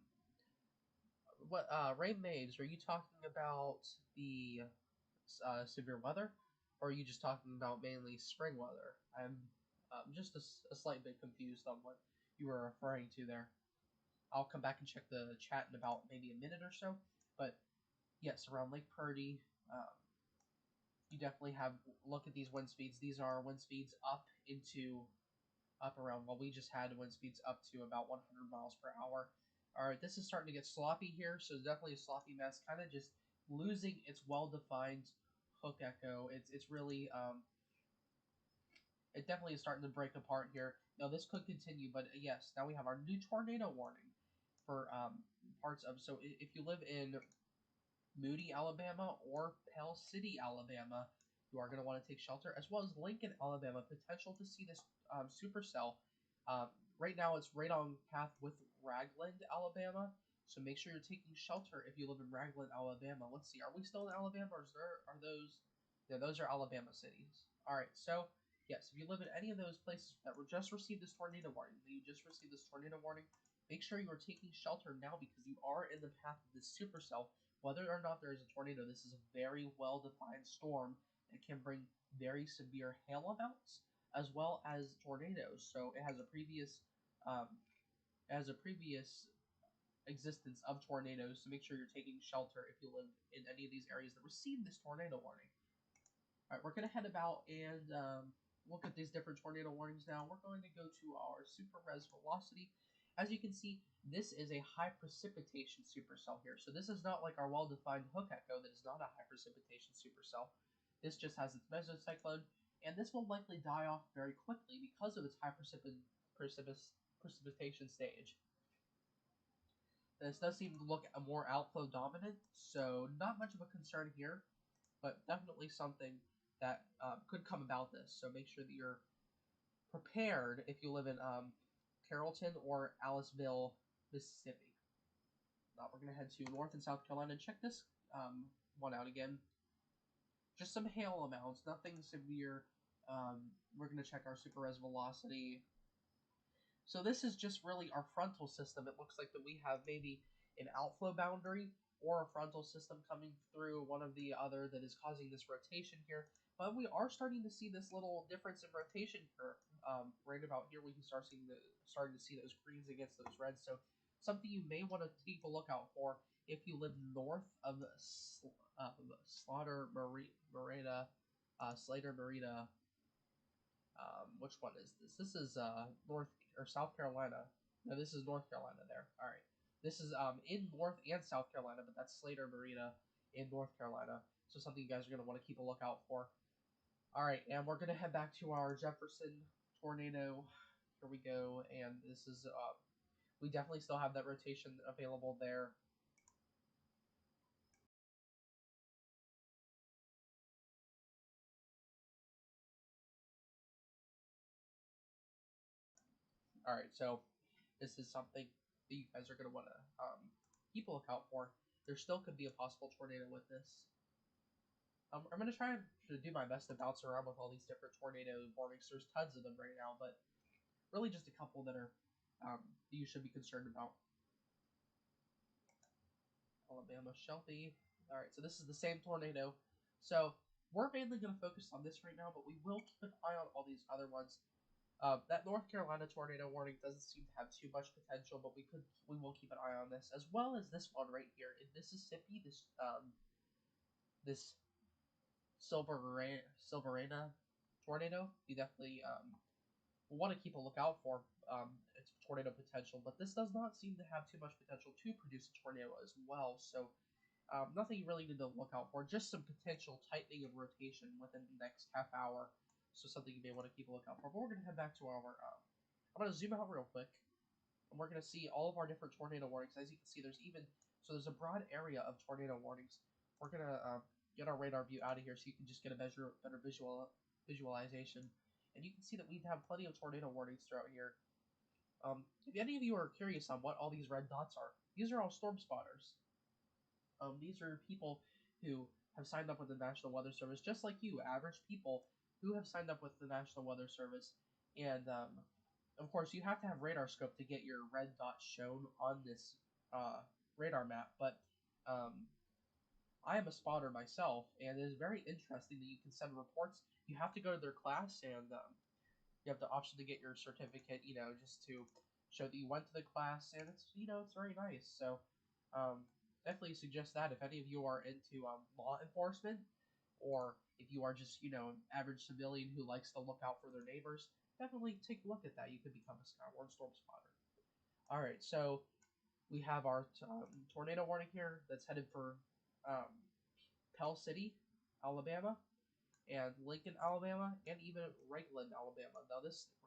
What Ray Maves, are you talking about the severe weather, or are you just talking about mainly spring weather? I'm just a slight bit confused on what you were referring to there. I'll come back and check the chat in about maybe a minute or so. But yes, around Lake Purdy, you definitely have look at these wind speeds. These are wind speeds up around, well, we just had wind speeds up to about 100 miles per hour. All right, this is starting to get sloppy here, so definitely a sloppy mess, kind of just losing its well-defined hook echo. It's really it definitely is starting to break apart here. Now this could continue, but yes, now we have our new tornado warning for parts of. So if you live in Moody, Alabama, or Pell City, Alabama, you are going to want to take shelter, as well as Lincoln, Alabama. Potential to see this supercell. Right now, it's right on path with Ragland, Alabama. So make sure you're taking shelter if you live in Raglan, Alabama. Let's see, are we still in Alabama, or are those? Yeah, those are Alabama cities. All right, so yes, if you live in any of those places that were just received this tornado warning, make sure you are taking shelter now because you are in the path of this supercell. Whether or not there is a tornado, this is a very well-defined storm that can bring very severe hail amounts as well as tornadoes. So it has a previous um, existence of tornadoes, so make sure you're taking shelter if you live in any of these areas that receive this tornado warning. All right, we're going to head about and look at these different tornado warnings now. We're going to go to our super res velocity. As you can see, this is a high precipitation supercell here. So this is not like our well-defined hook echo that is not a high precipitation supercell. This just has its mesocyclone, and this will likely die off very quickly because of its high precipitation stage. This does seem to look more outflow dominant, so not much of a concern here, but definitely something that could come about this. So make sure that you're prepared if you live in Carrollton or Aliceville, Mississippi. Now we're going to head to North and South Carolina and check this one out again. Just some hail amounts, nothing severe. We're going to check our super res velocity. So this is just really our frontal system. It looks like that we have maybe an outflow boundary or a frontal system coming through one of the other that is causing this rotation here. But we are starting to see this little difference in rotation here. Right about here, we can starting to see those greens against those reds. So something you may want to keep a lookout for if you live north of Slater Merida, which one is this? This is North or South Carolina. No, this is North Carolina there. All right. This is in North and South Carolina, but that's Slater Merida in North Carolina. So something you guys are going to want to keep a lookout for. All right, and we're going to head back to our Jefferson tornado. Here we go, and this is we definitely still have that rotation available there. All right, so this is something that you guys are going to want to keep a lookout for. There still could be a possible tornado with this. I'm going to try to do my best to bounce around with all these different tornado warnings. There's tons of them right now, but really just a couple that are that you should be concerned about. Alabama Shelby. All right, so this is the same tornado. So we're mainly going to focus on this right now, but we will keep an eye on all these other ones. That North Carolina tornado warning doesn't seem to have too much potential, but we will keep an eye on this, as well as this one right here in Mississippi. This Silverena tornado. You definitely will want to keep a lookout for its tornado potential, but this does not seem to have too much potential to produce a tornado as well. So nothing you really need to look out for. Just some potential tightening of rotation within the next half hour. So something you may want to keep a lookout for. But we're going to head back to our. I'm going to zoom out real quick, and we're going to see all of our different tornado warnings. As you can see, there's a broad area of tornado warnings. We're going to get our radar view out of here so you can just get a better visualization. And you can see that we have plenty of tornado warnings throughout here. If any of you are curious on what all these red dots are, these are all storm spotters. These are people who have signed up with the National Weather Service, just like you, average people who have signed up with the National Weather Service. And of course, you have to have radar scope to get your red dot shown on this radar map. But I am a spotter myself, and it is very interesting that you can send reports. You have to go to their class, and you have the option to get your certificate, just to show that you went to the class, and it's very nice. So definitely suggest that if any of you are into law enforcement, or if you are just an average civilian who likes to look out for their neighbors, definitely take a look at that. You could become a Skywarn storm spotter. All right, so we have our tornado warning here that's headed for um, Pell City, Alabama, and Lincoln, Alabama, and even Raglan, Alabama. Now,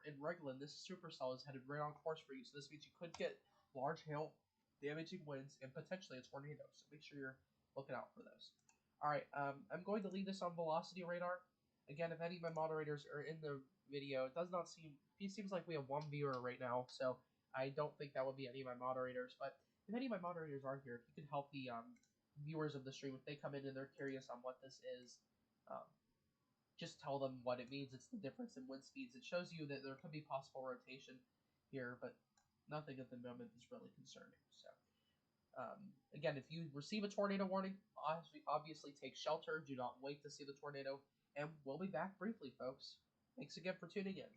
in Raglan, this supercell is headed right on course for you, so this means you could get large hail, damaging winds, and potentially a tornado. So make sure you're looking out for those. All right, I'm going to leave this on velocity radar. Again, if any of my moderators are in the video, it seems like we have one viewer right now, so I don't think that would be any of my moderators. But if any of my moderators are here, if you could help the viewers of the stream, if they come in and they're curious on what this is, um, just tell them what it means. It's the difference in wind speeds. It shows you that there could be possible rotation here, but nothing at the moment is really concerning. So, again, if you receive a tornado warning, obviously take shelter. Do not wait to see the tornado. And we'll be back briefly, folks. Thanks again for tuning in.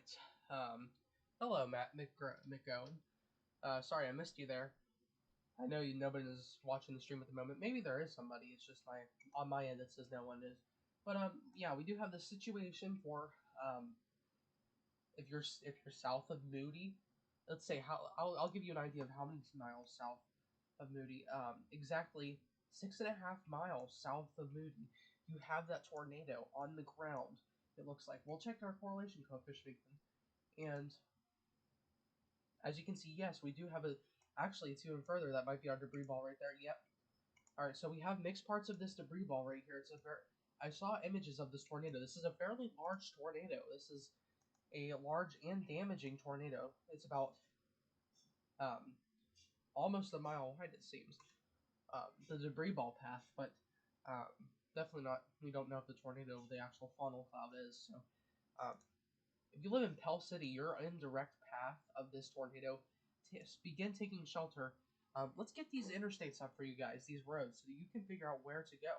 right. Hello, Matt McGowan. Sorry I missed you there. I know nobody is watching the stream at the moment. Maybe there is somebody. It's just on my end it says no one is. But yeah, we do have the situation for if you're south of Moody. Let's say I'll give you an idea of how many miles south of Moody. Exactly 6.5 miles south of Moody, you have that tornado on the ground. It looks like we'll check our correlation coefficient again, and as you can see, yes, we do have a. Actually, it's even further. That might be our debris ball right there. Yep. All right, so we have mixed parts of this debris ball right here. It's a very. I saw images of this tornado. This is a fairly large tornado. This is a large and damaging tornado. It's about um, almost a mile wide, it seems. The debris ball path, but um, definitely not. We don't know if the tornado, the actual funnel cloud is. So, um, if you live in Pell City, you're in direct path of this tornado. Begin taking shelter. Let's get these interstates up for you guys, these roads, so that you can figure out where to go.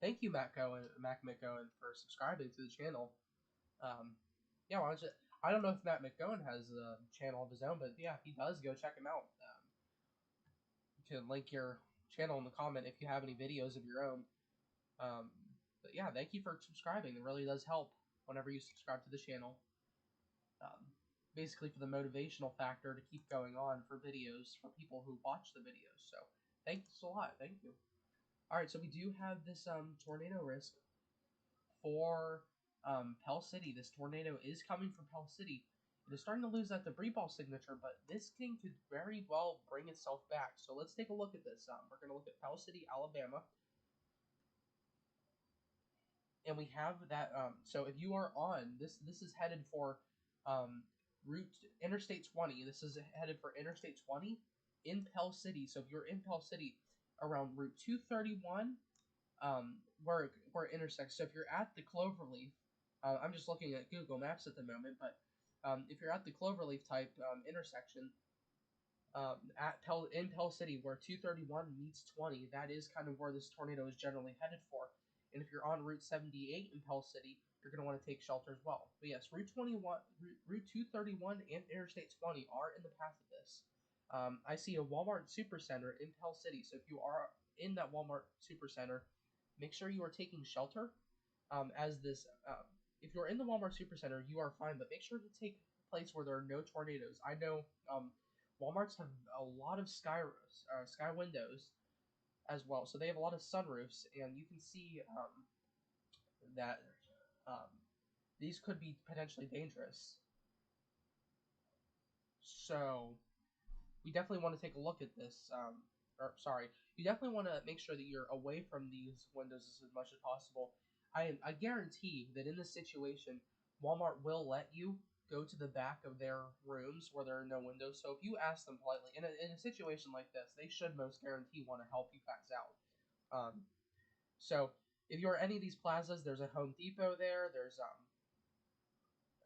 Thank you, Mac McGowan, for subscribing to the channel. Yeah, I don't know if Matt McGowan has a channel of his own, but yeah, if he does, go check him out. You can link your channel in the comment if you have any videos of your own. But yeah, thank you for subscribing. It really does help whenever you subscribe to the channel. Um, Basically for the motivational factor to keep going on for videos for people who watch the videos. So thanks a lot. Thank you. All right, so we do have this tornado risk for Pell City. This tornado is coming from Pell City. It is starting to lose that debris ball signature, but this thing could very well bring itself back. So let's take a look at this. We're going to look at Pell City, Alabama. And we have that. So if you are on this is headed for route Interstate 20. This is headed for Interstate 20 in Pell City. So if you're in Pell City around Route 231, where it intersects. So if you're at the Cloverleaf, I'm just looking at Google Maps at the moment, but if you're at the Cloverleaf type intersection, in Pell City, where 231 meets 20, that is kind of where this tornado is generally headed for. And if you're on Route 78 in Pell City, you're going to want to take shelter as well. But yes, Route 231, and Interstate 20 are in the path of this. I see a Walmart Supercenter in Pell City, so if you are in that Walmart Supercenter, make sure you are taking shelter. If you're in the Walmart Supercenter, you are fine, but make sure to take a place where there are no tornadoes. I know Walmarts have a lot of sky windows as well, so they have a lot of sunroofs, and you can see that um, these could be potentially dangerous. So we definitely want to take a look at this. You definitely want to make sure that you're away from these windows as much as possible. I guarantee that in this situation, Walmart will let you go to the back of their rooms where there are no windows. So if you ask them politely, in a situation like this, they should most guarantee want to help you guys out. So if you're at any of these plazas, there's a Home Depot there. There's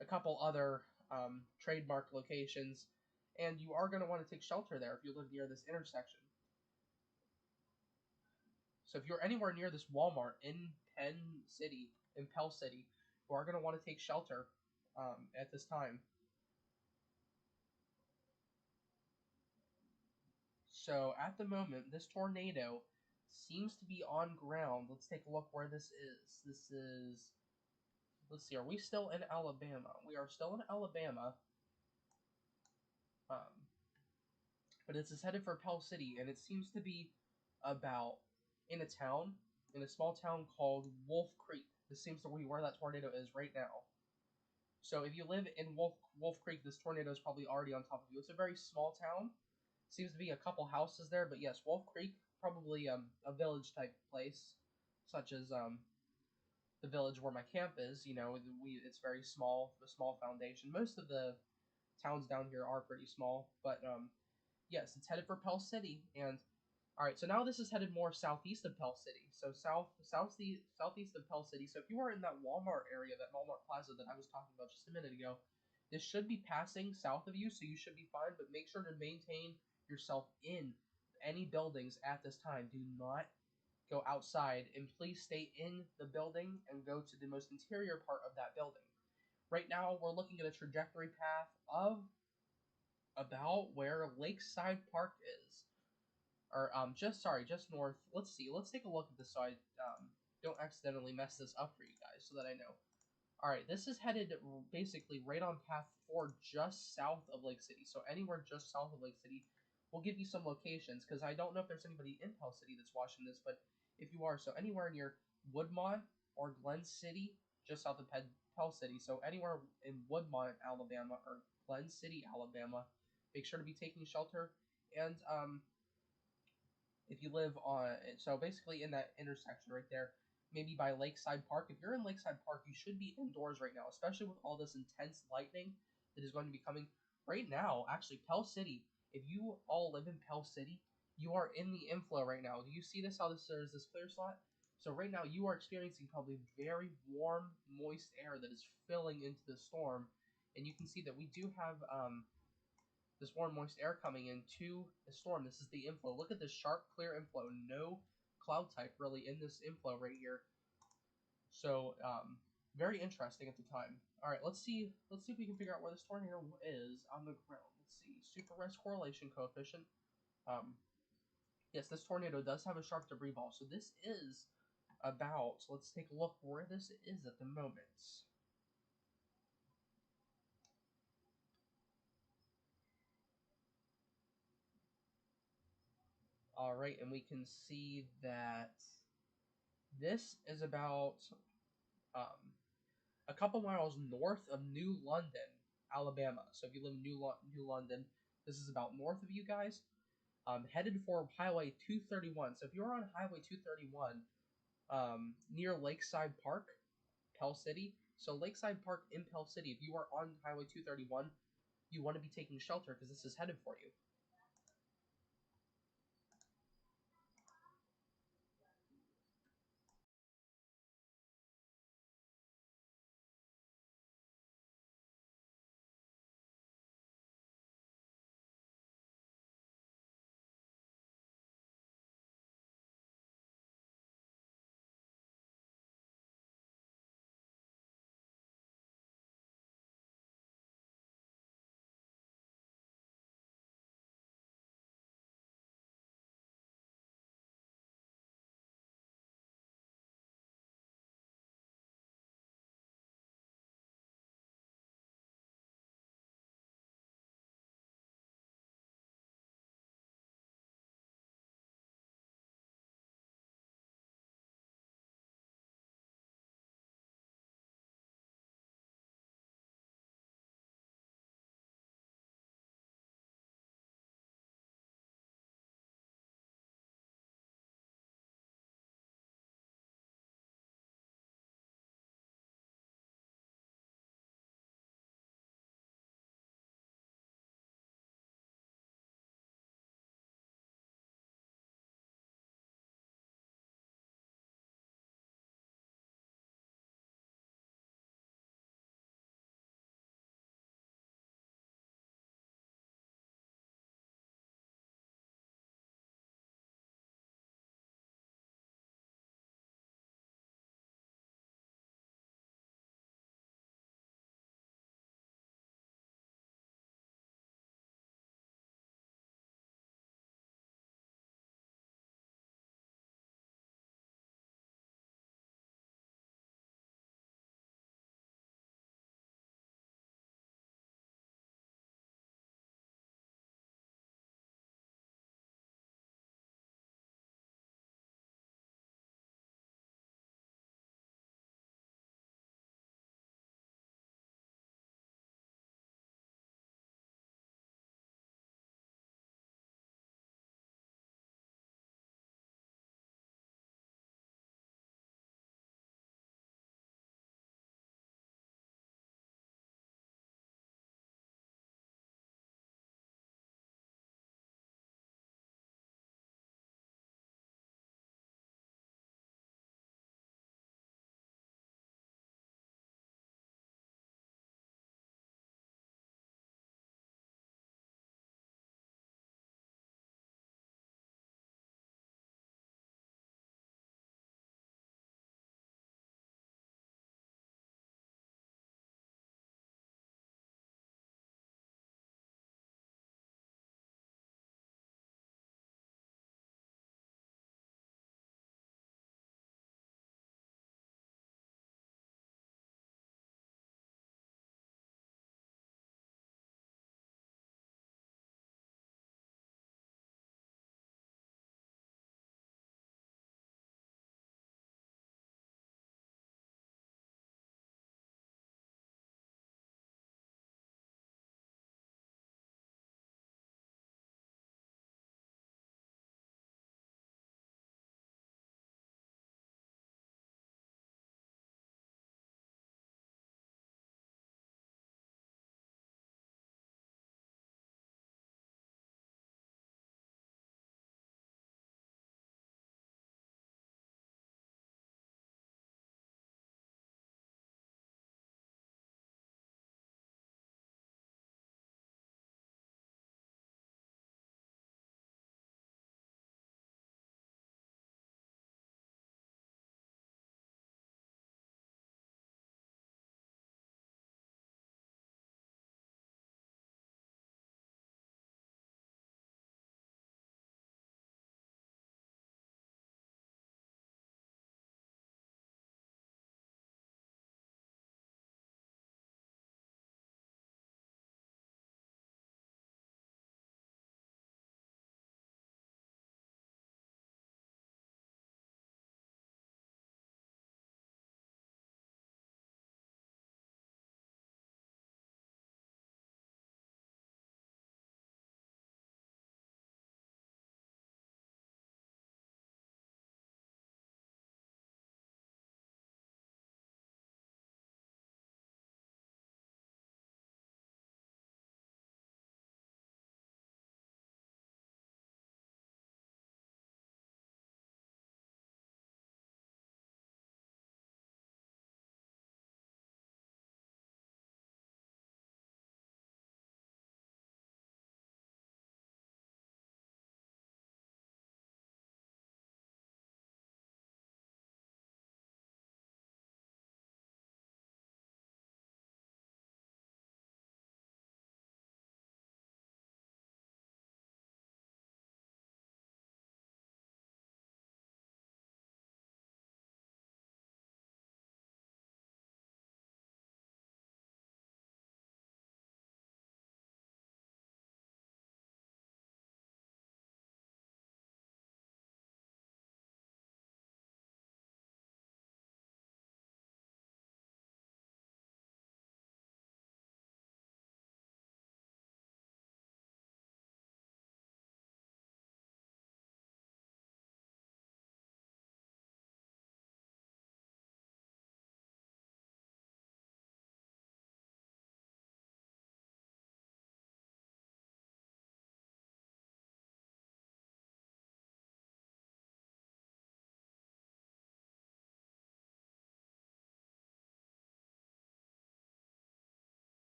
a couple other trademark locations, and you are going to want to take shelter there if you live near this intersection. So if you're anywhere near this Walmart in Pell City, you are going to want to take shelter at this time. So at the moment, this tornado seems to be on ground. Let's take a look where this is. Let's see, are we still in Alabama? We are still in Alabama. Um, but it's headed for Pell City, and it seems to be about in a small town called Wolf Creek. This seems to be where that tornado is right now. So if you live in Wolf Creek, this tornado is probably already on top of you. It's a very small town. Seems to be a couple houses there, but yes, Wolf Creek, probably a village type place, such as the village where my camp is. It's very small, a small foundation. Most of the towns down here are pretty small, but yes, it's headed for Pell City, and all right. So now this is headed more southeast of Pell City, so southeast of Pell City. So if you are in that Walmart area, that Walmart Plaza that I was talking about just a minute ago, this should be passing south of you, so you should be fine. But make sure to maintain yourself in any buildings at this time. Do not go outside, and please stay in the building and go to the most interior part of that building. Right now, we're looking at a trajectory path of about where Lakeside Park is, or just north. Let's see. Let's take a look at this so I don't accidentally mess this up for you guys, so that I know. All right, this is headed basically right on path 4, just south of Lake City. So anywhere just south of Lake City, we'll give you some locations because I don't know if there's anybody in Pell City that's watching this, but if you are, so anywhere near Woodmont or Glen City, just south of Pell City. So anywhere in Woodmont, Alabama, or Glen City, Alabama, make sure to be taking shelter. And if you live on, so basically in that intersection right there, maybe by Lakeside Park. If you're in Lakeside Park, you should be indoors right now, especially with all this intense lightning that is going to be coming right now. Actually, Pell City, if you all live in Pell City, you are in the inflow right now. Do you see this? How there's this clear slot? So right now you are experiencing probably very warm, moist air that is filling into the storm, and you can see that we do have this warm, moist air coming into the storm. This is the inflow. Look at this sharp, clear inflow. No cloud type really in this inflow right here. So very interesting at the time. All right, let's see. Let's see if we can figure out where this tornado is on the ground. Let's see. Super rest correlation coefficient. Yes, this tornado does have a sharp debris ball. So this is about. Let's take a look where this is at the moment. All right, and we can see that this is about um, a couple miles north of New London, Alabama. So if you live in New London, this is about north of you guys. Headed for Highway 231. So if you're on Highway 231, near Lakeside Park, Pell City. So Lakeside Park in Pell City. If you are on Highway 231, you want to be taking shelter because this is headed for you.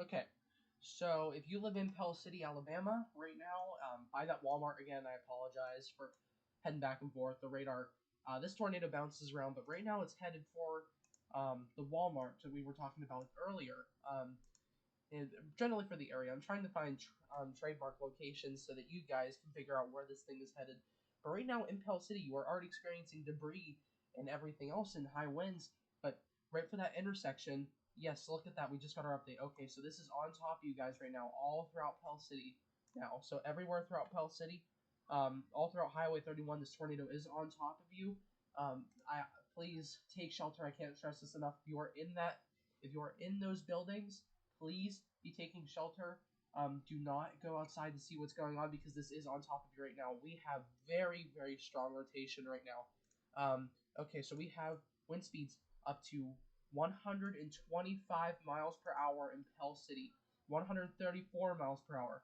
Okay. So if you live in Pell City, Alabama, right now, by that Walmart again, I apologize for heading back and forth. The radar, this tornado bounces around, but right now it's headed for the Walmart that we were talking about earlier. And generally for the area. I'm trying to find trademark locations so that you guys can figure out where this thing is headed. But right now in Pell City, you are already experiencing debris and everything else in high winds. But right for that intersection, yes, look at that. We just got our update. Okay, so this is on top of you guys right now, all throughout Pell City now. So everywhere throughout Pell City, all throughout Highway 31, this tornado is on top of you. I please take shelter. I can't stress this enough. If you are in those buildings, please be taking shelter. Do not go outside to see what's going on because this is on top of you right now. We have very, very strong rotation right now. Okay, so we have wind speeds up to 125 miles per hour in Pell City, 134 miles per hour,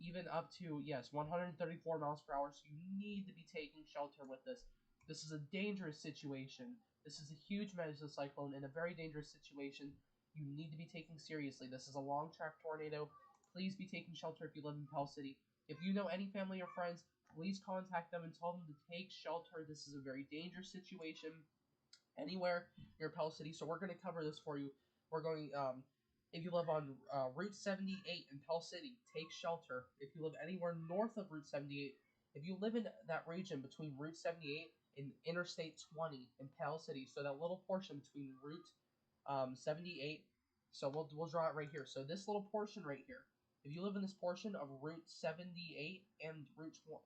even up to, yes, 134 miles per hour. So you need to be taking shelter with this. This is a dangerous situation. This is a huge mesocyclone and a very dangerous situation. You need to be taking seriously. This is a long track tornado. Please be taking shelter if you live in Pell City. If you know any family or friends, please contact them and tell them to take shelter. This is a very dangerous situation anywhere near Pell City. So we're going to cover this for you. We're going, if you live on Route 78 in Pell City, take shelter. If you live anywhere north of Route 78, if you live in that region between Route 78 and Interstate 20 in Pell City, so that little portion between Route 78. So we'll draw it right here. So this little portion right here. If you live in this portion of Route 78 and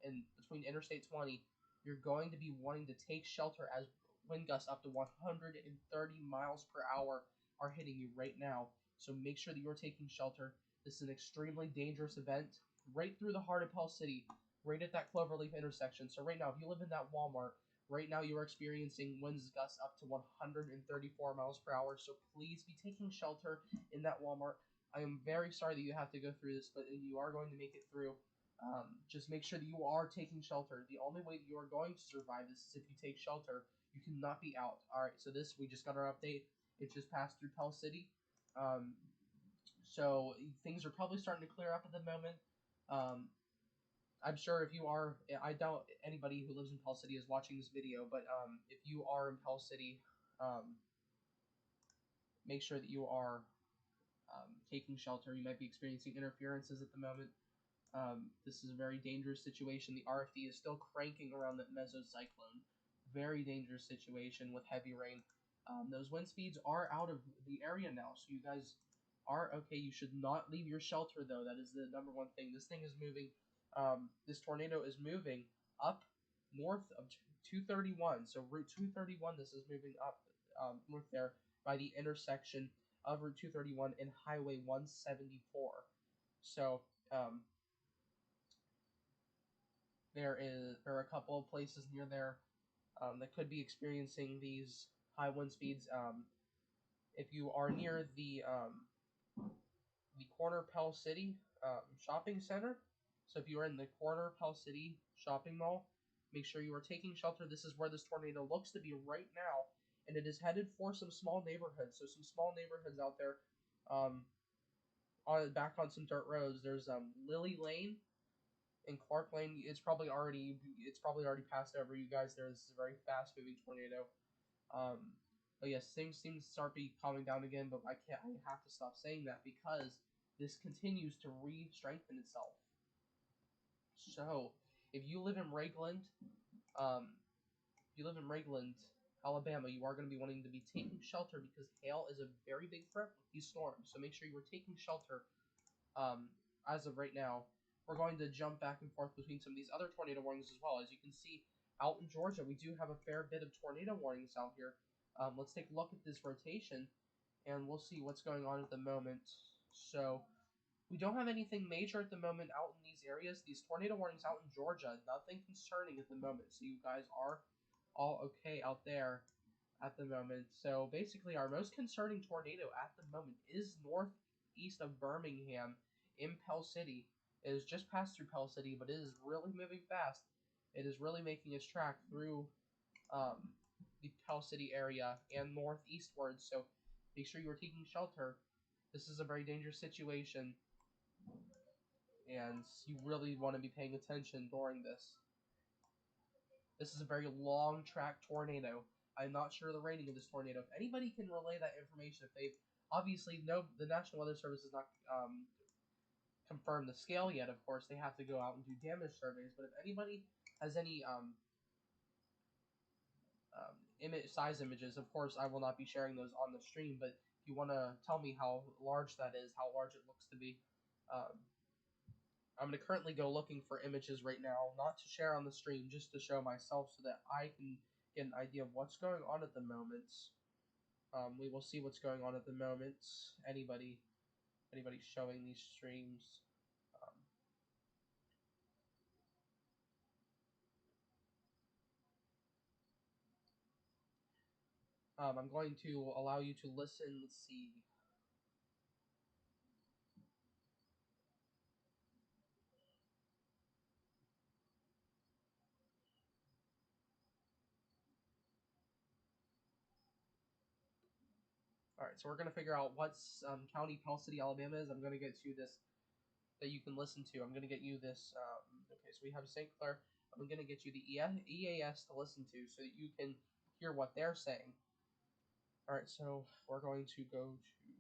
and between Interstate 20, you're going to be wanting to take shelter as wind gusts up to 130 miles per hour are hitting you right now. So make sure that you're taking shelter. This is an extremely dangerous event right through the heart of Pell City, right at that Cloverleaf intersection. So right now, if you live in that Walmart, right now you are experiencing winds gusts up to 134 miles per hour. So please be taking shelter in that Walmart. I am very sorry that you have to go through this, but you are going to make it through. Just make sure that you are taking shelter. The only way that you are going to survive this is if you take shelter. You cannot be out. All right, so this, we just got our update. It just passed through Pell City. Um, so things are probably starting to clear up at the moment. Um, I'm sure if you are, I doubt anybody who lives in Pell City is watching this video, but if you are in Pell City, um, make sure that you are taking shelter. You might be experiencing interferences at the moment. This is a very dangerous situation. The RFD is still cranking around that mesocyclone. Very dangerous situation with heavy rain. Those wind speeds are out of the area now, so you guys are okay. You should not leave your shelter, though. That is the number one thing. This thing is moving. This tornado is moving up north of 231. So Route 231, this is moving up north there by the intersection of Route 231 and Highway 174. So there are a couple of places near there that could be experiencing these high wind speeds. If you are near the corner Pell City shopping center, so if you are in the corner Pell City shopping mall, make sure you are taking shelter. This is where this tornado looks to be right now, and it is headed for some small neighborhoods. So some small neighborhoods out there, on back on some dirt roads. There's Lily Lane in Clark Lane. It's probably already passed over you guys. There's a very fast moving tornado. Um, but yes, things seem to start be calming down again. But I can't. I have to stop saying that because this continues to re-strengthen itself. So if you live in Ragland, um, if you live in Ragland, Alabama, you are going to be wanting to be taking shelter because hail is a very big threat with these storms. So make sure you are taking shelter as of right now. We're going to jump back and forth between some of these other tornado warnings as well. As you can see, out in Georgia, we do have a fair bit of tornado warnings out here. Let's take a look at this rotation, and we'll see what's going on at the moment. So, we don't have anything major at the moment out in these areas. These tornado warnings out in Georgia, nothing concerning at the moment. So you guys are all okay out there at the moment. So basically, our most concerning tornado at the moment is northeast of Birmingham in Pell City. It has just passed through Pell City, but it is really moving fast. It is really making its track through um, the Pell City area and northeastward. So make sure you are taking shelter. This is a very dangerous situation, and you really want to be paying attention during this. This is a very long track tornado. I'm not sure the rating of this tornado. If anybody can relay that information, if they've obviously no, the National Weather Service has not confirmed the scale yet. Of course, they have to go out and do damage surveys. But if anybody has any image size images, of course, I will not be sharing those on the stream. But if you want to tell me how large that is, how large it looks to be, um, I'm going to currently go looking for images right now, not to share on the stream, just to show myself so that I can get an idea of what's going on at the moment. We will see what's going on at the moment. Anybody showing these streams. I'm going to allow you to listen. Let's see. All right, so we're gonna figure out what's county Pell City, Alabama is. I'm gonna get you this that you can listen to. I'm gonna get you this. Okay, so we have St. Clair. I'm gonna get you the EAS to listen to so that you can hear what they're saying. All right, so we're going to go to.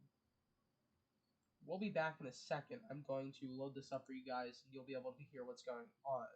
We'll be back in a second. I'm going to load this up for you guys, and you'll be able to hear what's going on.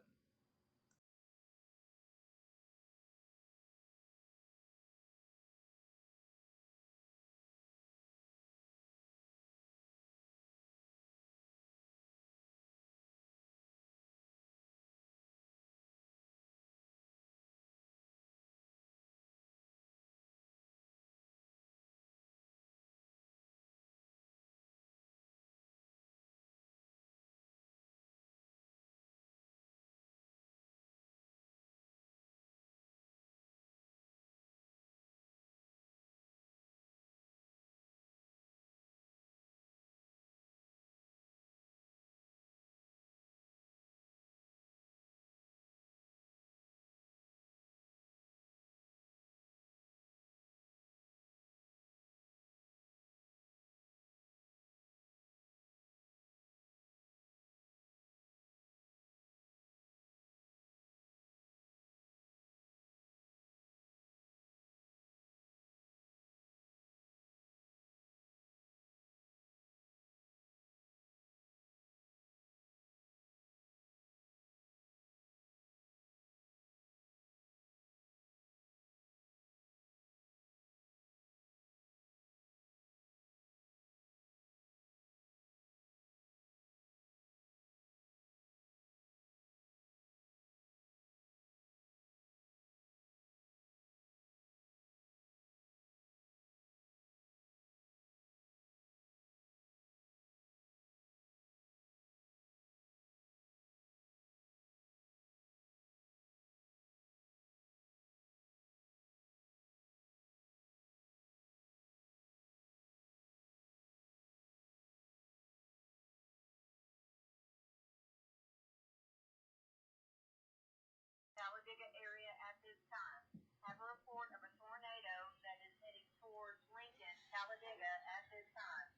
Talladega area at this time. Have a report of a tornado that is heading towards Lincoln, Talladega at this time.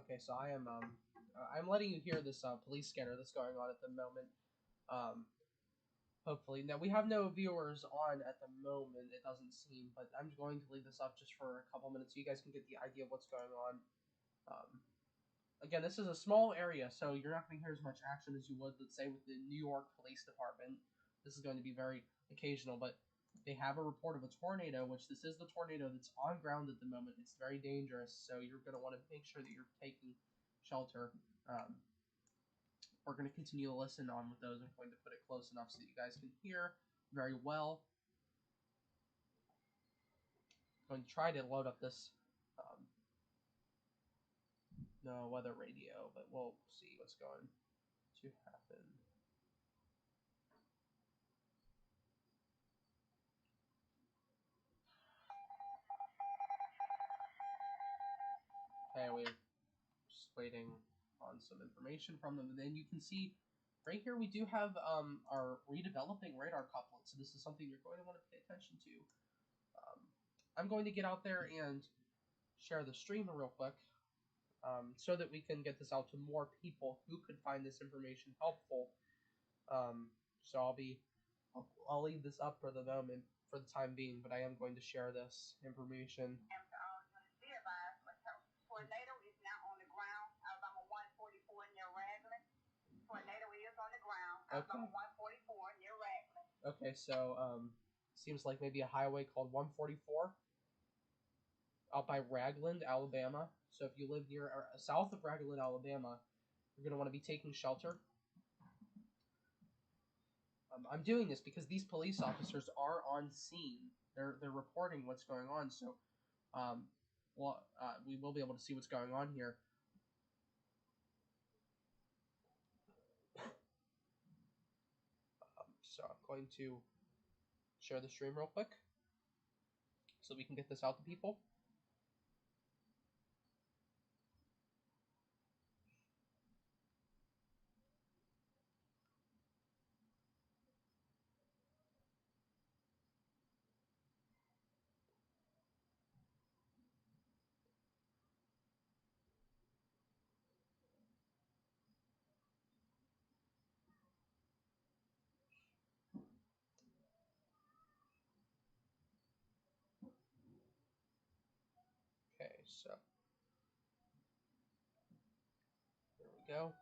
Okay, so I'm letting you hear this police scanner that's going on at the moment. Um, Hopefully, now we have no viewers on at the moment. It doesn't seem, but I'm going to leave this up just for a couple minutes so you guys can get the idea of what's going on. Um, Again, this is a small area, so you're not going to hear as much action as you would, let's say, with the New York Police Department. This is going to be very occasional, but they have a report of a tornado, which this is the tornado that's on ground at the moment. It's very dangerous, so you're going to want to make sure that you're taking shelter. We're going to continue to listen on with those. I'm going to put it close enough so that you guys can hear very well. I'm going to try to load up this no weather radio, but we'll see what's going to happen. Okay, we're just waiting on some information from them, and then you can see right here we do have our redeveloping radar couplet. So this is something you're going to want to pay attention to. I'm going to get out there and share the stream real quick. so that we can get this out to more people who could find this information helpful. So I'll leave this up for the moment, for the time being, but I am going to share this information. Tornado is now on the ground. Alabama 144 near Raglan. Tornado is on the ground. Alabama 144 near Raglan. Okay, so seems like maybe a highway called 144 out by Ragland, Alabama. So if you live near or south of Ragland, Alabama, you're going to want to be taking shelter. I'm doing this because these police officers are on scene. They're reporting what's going on. So, we will be able to see what's going on here. So I'm going to share the stream real quick so we can get this out to people. Okay, so there we go.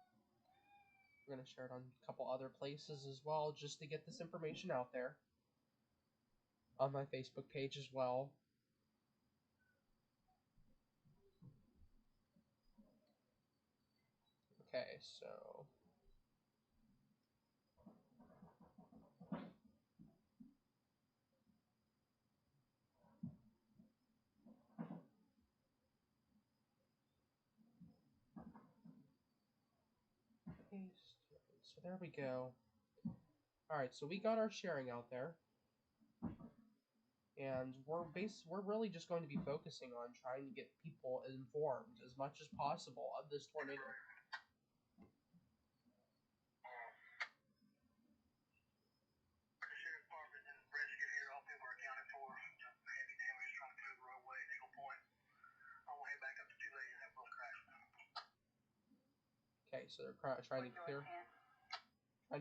We're going to share it on a couple other places as well, just to get this information out there. On my Facebook page as well. Okay, so paste. So there we go. Alright, so we got our sharing out there. And we're really just going to be focusing on trying to get people informed as much as possible of this tornado. Okay, so they're trying to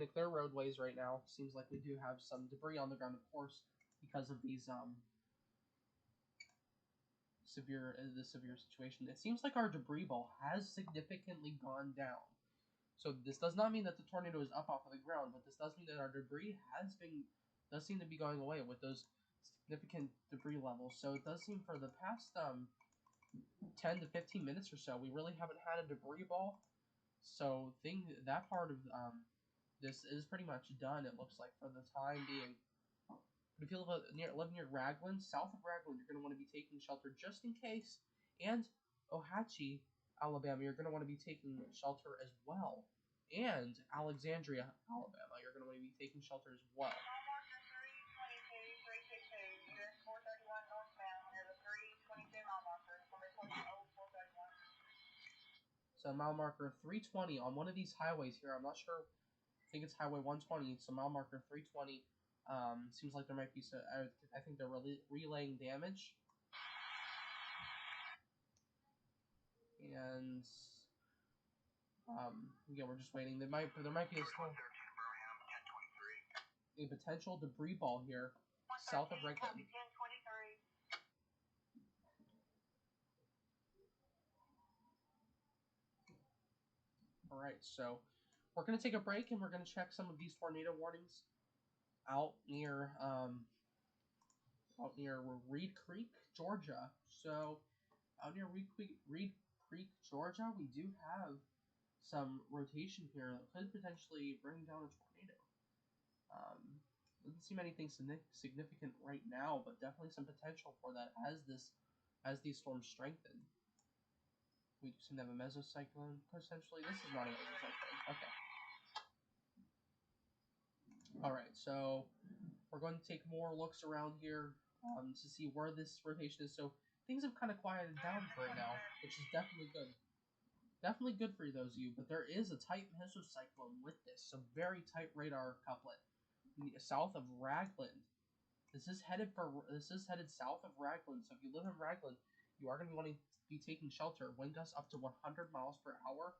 clear roadways right now. Seems like we do have some debris on the ground, of course, because of these the severe situation. It seems like our debris ball has significantly gone down. So this does not mean that the tornado is up off of the ground, but this does mean that our debris does seem to be going away with those significant debris levels. So it does seem for the past 10 to 15 minutes or so, we really haven't had a debris ball. So that part of this is pretty much done, it looks like, for the time being. But if you live near Raglan, south of Raglan, you're going to want to be taking shelter just in case. And Ohatchee, Alabama, you're going to want to be taking shelter as well. And Alexandria, Alabama, you're going to want to be taking shelter as well. So mile marker 320 on one of these highways here. I'm not sure. I think it's Highway 120. So mile marker 320. Seems like there might be some. I think they're relaying damage. And yeah, we're just waiting. There might be a potential debris ball here south of Raglan. Alright, so we're going to take a break and we're going to check some of these tornado warnings out near Reed Creek, Georgia. So out near Reed Creek, Georgia, we do have some rotation here that could potentially bring down a tornado. Doesn't seem anything significant right now, but definitely some potential for that as these storms strengthen. We do seem to have a mesocyclone potentially. This is not a mesocyclone. Okay. Alright, so we're going to take more looks around here to see where this rotation is. So things have kind of quieted down for right now, which is definitely good. Definitely good for those of you, but there is a tight mesocyclone with this, a very tight radar couplet south of Raglan. This is headed south of Raglan. So if you live in Raglan, you are going to be wanting be taking shelter. Wind gusts up to 100 miles per hour,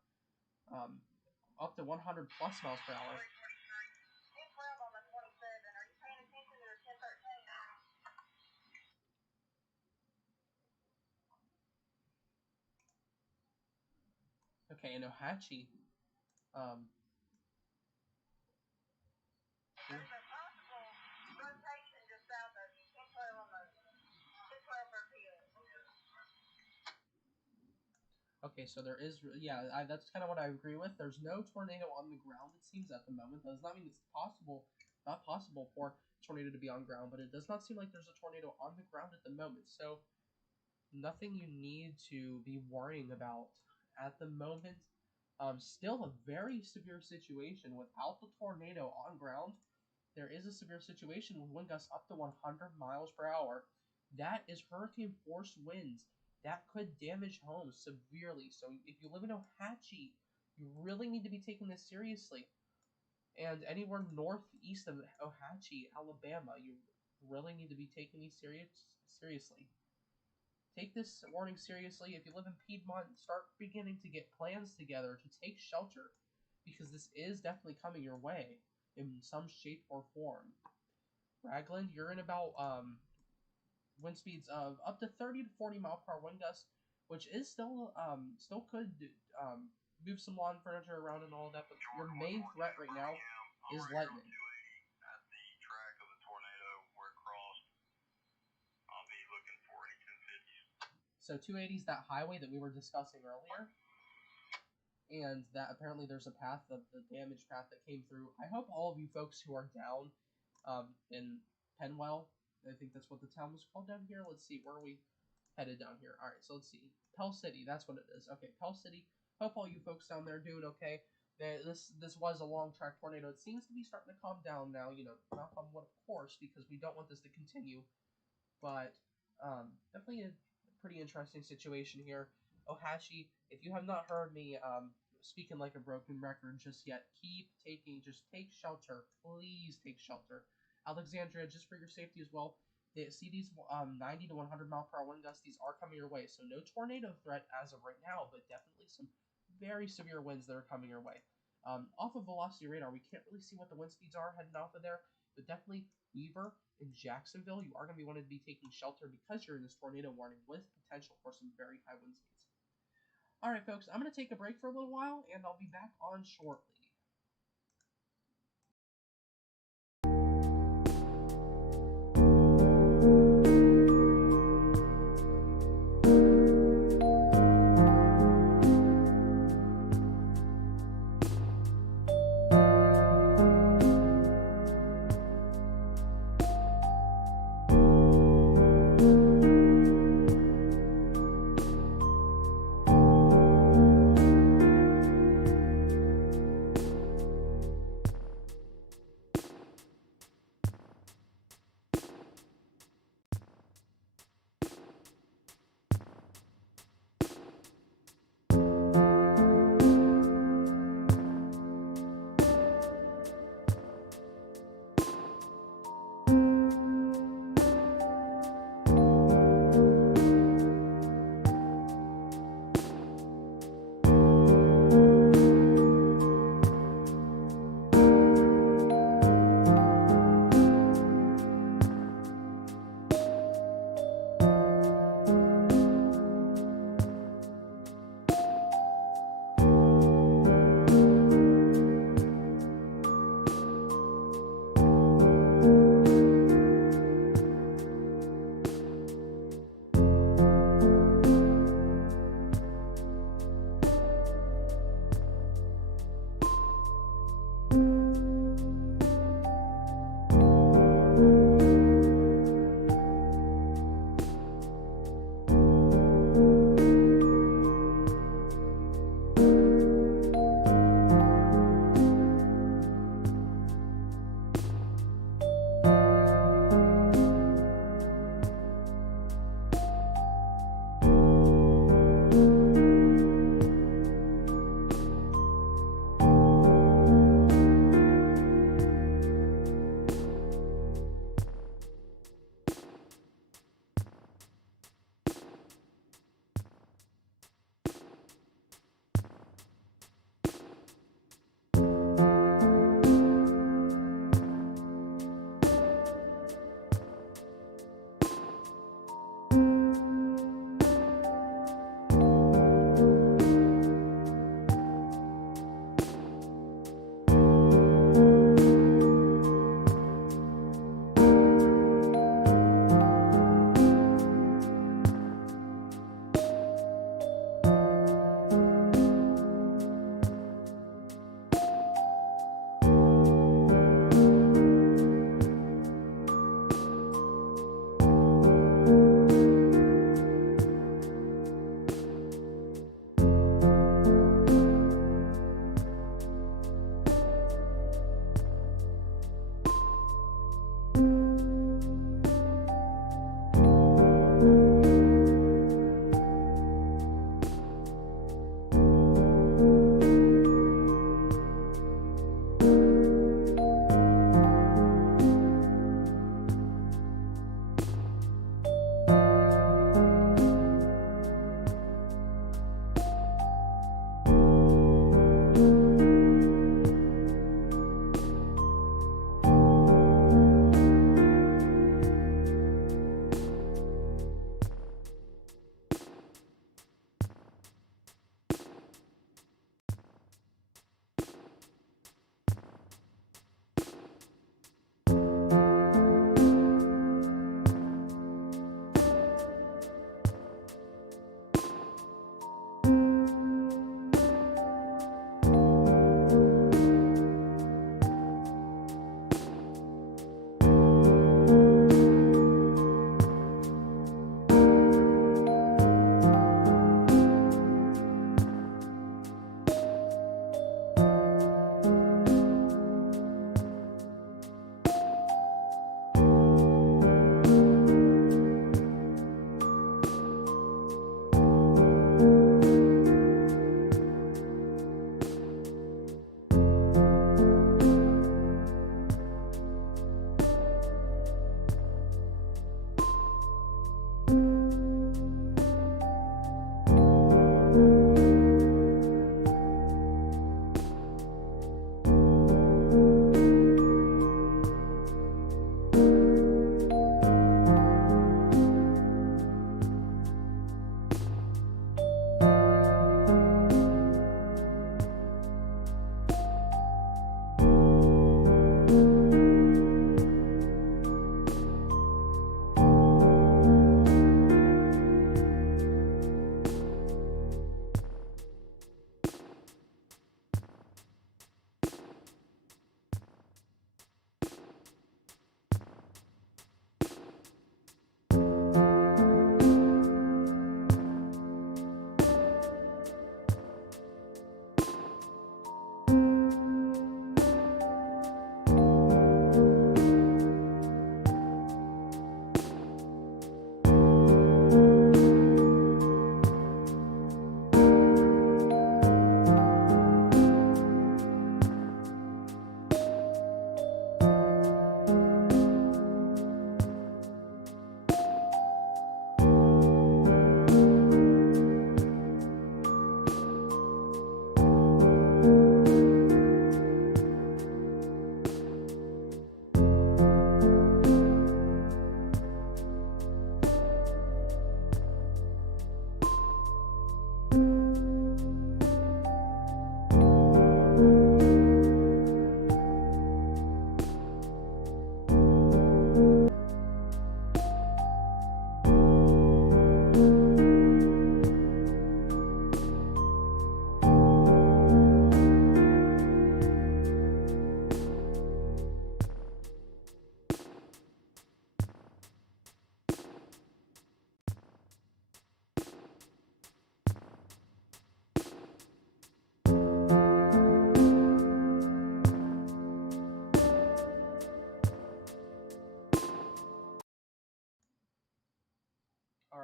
up to 100 plus miles per hour. 10-12 on the 27. Are you paying attention to the 10-13? Okay, and Ohatchee, There's a possible rotation just south of you. 10-12 on the 10-12 for PA. okay, so there is, yeah, that's kind of what I agree with. There's no tornado on the ground, it seems, at the moment. That does not mean it's not possible for a tornado to be on ground, but it does not seem like there's a tornado on the ground at the moment. So nothing you need to be worrying about at the moment. Still a very severe situation without the tornado on ground. There is a severe situation with wind gusts up to 100 miles per hour. That is hurricane force winds that could damage homes severely. So if you live in Ohatchee, you really need to be taking this seriously. And anywhere northeast of Ohatchee, Alabama, you really need to be taking these seriously. Take this warning seriously. If you live in Piedmont, start beginning to get plans together to take shelter, because this is definitely coming your way in some shape or form. Ragland, you're in about wind speeds of up to 30 to 40 mile per hour wind gusts, which is still could move some lawn furniture around and all of that. But your main threat right now is lightning. At the track of the tornado where it crossed. I'll be looking for any 1050s. So 280 is that highway that we were discussing earlier, and that apparently there's a path, the damage path that came through. I hope all of you folks who are down in Penwell, I think that's what the town was called down here. Let's see, where are we headed down here? All right, so let's see. Pell City, that's what it is. Okay, Pell City. Hope all you folks down there doing okay. This was a long track tornado. It seems to be starting to calm down now. You know, knock on wood, of course, because we don't want this to continue. But definitely a pretty interesting situation here. Ohatchee, if you have not heard me speaking like a broken record just yet, just take shelter. Please take shelter. Alexandria, just for your safety as well, see these 90 to 100 mile per hour wind gusts. These are coming your way. So no tornado threat as of right now, but definitely some very severe winds that are coming your way. Off of velocity radar, we can't really see what the wind speeds are heading off of there, but definitely Weaver and Jacksonville, you are going to be wanting to be taking shelter because you're in this tornado warning with potential for some very high wind speeds. All right, folks, I'm going to take a break for a little while, and I'll be back on shortly.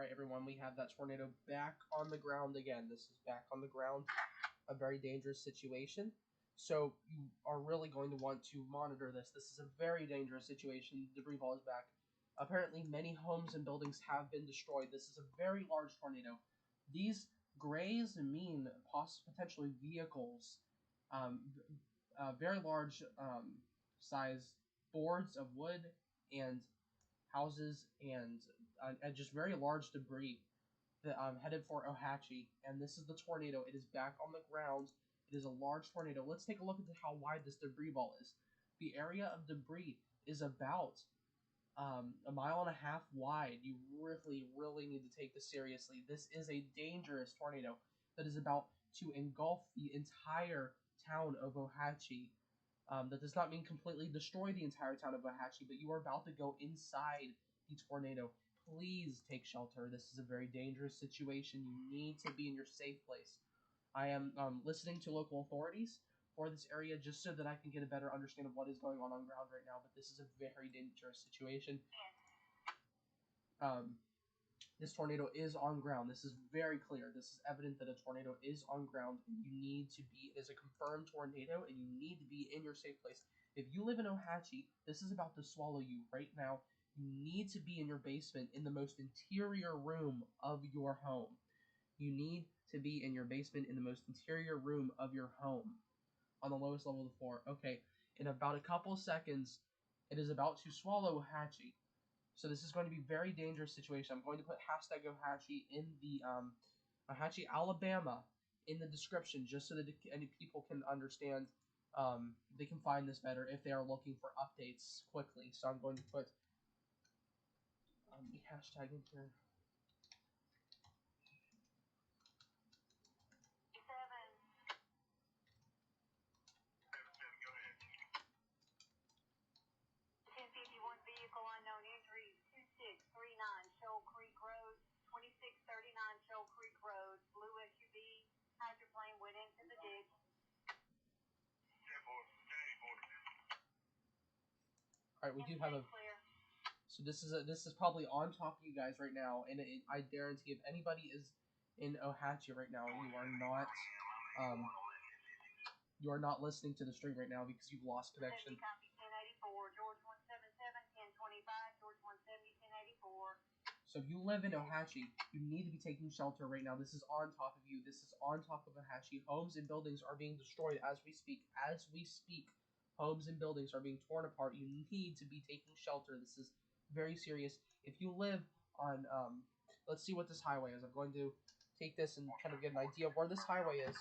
Alright, everyone, we have that tornado back on the ground again. This is back on the ground, a very dangerous situation. So you are really going to want to monitor this. This is a very dangerous situation. The debris ball is back. Apparently, many homes and buildings have been destroyed. This is a very large tornado. These grays mean potentially vehicles, very large size boards of wood and houses and just very large debris that headed for Ohatchee. And this is the tornado. It is back on the ground. It is a large tornado. Let's take a look at how wide this debris ball is. The area of debris is about a mile and a half wide. You really, really need to take this seriously. This is a dangerous tornado that is about to engulf the entire town of Ohatchee. That does not mean completely destroy the entire town of Ohatchee, but you are about to go inside the tornado. Please take shelter. This is a very dangerous situation. You need to be in your safe place. I am listening to local authorities for this area just so that I can get a better understanding of what is going on ground right now, but this is a very dangerous situation. This tornado is on ground. This is very clear. This is evident that a tornado is on ground. You need to be, it is a confirmed tornado, and you need to be in your safe place. If you live in Ohatchee, this is about to swallow you right now. You need to be in your basement in the most interior room of your home. You need to be in your basement in the most interior room of your home on the lowest level of the floor. Okay, in about a couple seconds, it is about to swallow Ohatchee. So this is going to be a very dangerous situation. I'm going to put hashtag Ohatchee in the Ohatchee, Alabama in the description just so that any people can understand. They can find this better if they are looking for updates quickly. So I'm going to put the hashtag in here. 1051 vehicle unknown entries 2639 Shoal Creek Road, 2639 Shoal Creek Road, blue SUV, hydroplane went into the ditch. All right, we do have a. So this is probably on top of you guys right now, and I guarantee if anybody is in Ohatchee right now, you are not listening to the stream right now because you've lost connection. Copy 1084 George 177 1025 George 170 1084. So if you live in Ohatchee, you need to be taking shelter right now. This is on top of you. This is on top of Ohatchee. Homes and buildings are being destroyed as we speak. As we speak, homes and buildings are being torn apart. You need to be taking shelter. This is very serious. If you live on, let's see what this highway is. I'm going to take this and kind of get an idea of where this highway is.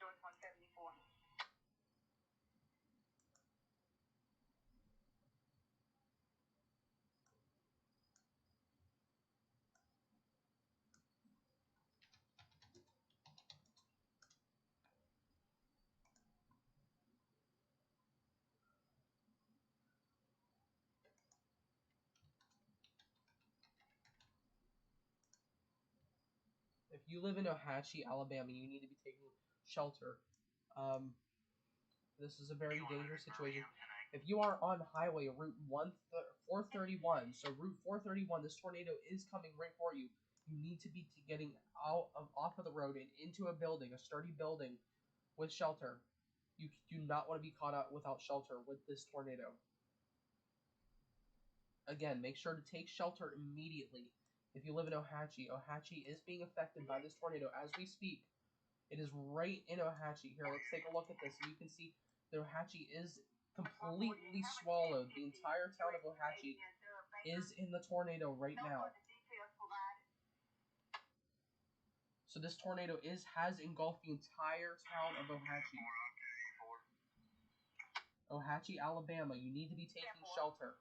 George 174. If you live in Ohatchee, Alabama, you need to be taking shelter. This is a very dangerous situation. If you are on highway Route 431, so Route 431, this tornado is coming right for you. You need to be getting off of the road and into a building, a sturdy building with shelter. You do not want to be caught out without shelter with this tornado. Again, make sure to take shelter immediately. If you live in Ohatchee, Ohatchee is being affected by this tornado as we speak. It is right in Ohatchee. Here, let's take a look at this. You can see the Ohatchee is completely swallowed. The entire town of Ohatchee is in the tornado right now. So this tornado has engulfed the entire town of Ohatchee. Ohatchee, Alabama, you need to be taking shelter.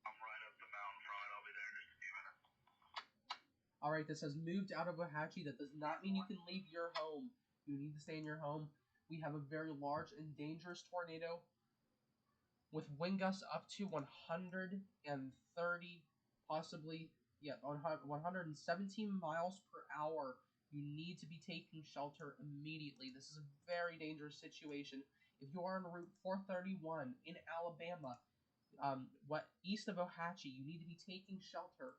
I'm right up the mountain from it. I'll be there in just a few minutes. Alright, this has moved out of Ohatchee. That does not mean you can leave your home. You need to stay in your home. We have a very large and dangerous tornado with wind gusts up to 130, possibly, 117 miles per hour You need to be taking shelter immediately. This is a very dangerous situation. If you are on Route 431 in Alabama, east of Ohatchee, you need to be taking shelter.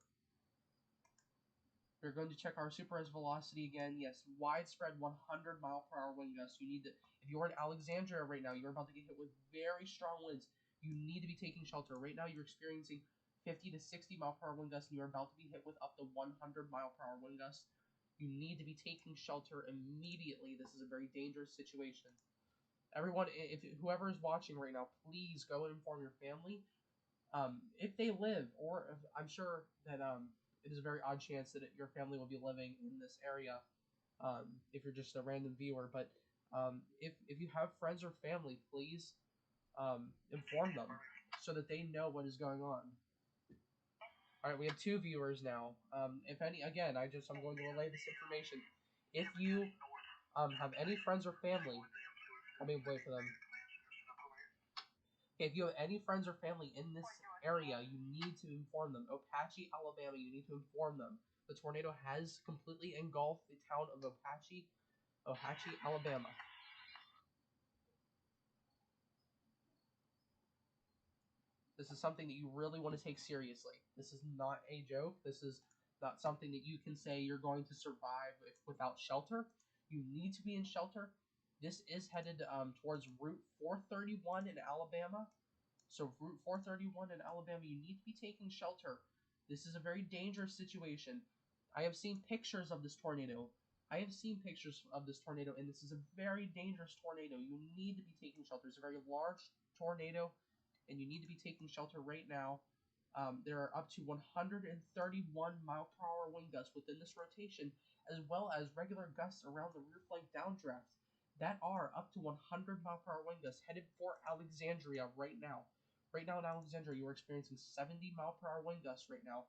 We're going to check our super res velocity again. Yes, widespread 100-mile-per-hour wind gusts. You need to, if you're in Alexandria right now, you're about to get hit with very strong winds. You need to be taking shelter. Right now, you're experiencing 50 to 60-mile-per-hour wind gusts, and you're about to be hit with up to 100-mile-per-hour wind gusts. You need to be taking shelter immediately. This is a very dangerous situation. Everyone, if whoever is watching right now, please go and inform your family. If they live, or if, I'm sure that it is a very odd chance that your family will be living in this area. If you're just a random viewer, but if you have friends or family, please inform them so that they know what is going on. All right, we have 2 viewers now. If any, again, I'm going to relay this information. If you have any friends or family, let me wait for them. Okay, if you have any friends or family in this area, you need to inform them. Ohatchee, Alabama, you need to inform them. The tornado has completely engulfed the town of Ohatchee, Alabama. This is something that you really want to take seriously. This is not a joke. This is not something that you can say you're going to survive without shelter. You need to be in shelter. This is headed towards Route 431 in Alabama. So Route 431 in Alabama, you need to be taking shelter. This is a very dangerous situation. I have seen pictures of this tornado. And this is a very dangerous tornado. You need to be taking shelter. It's a very large tornado, and you need to be taking shelter right now. There are up to 131-mile-per-hour wind gusts within this rotation, as well as regular gusts around the rear flank downdraft that are up to 100-mile-per-hour wind gusts headed for Alexandria right now. Right now in Alexandria, you are experiencing 70-mile-per-hour wind gusts right now,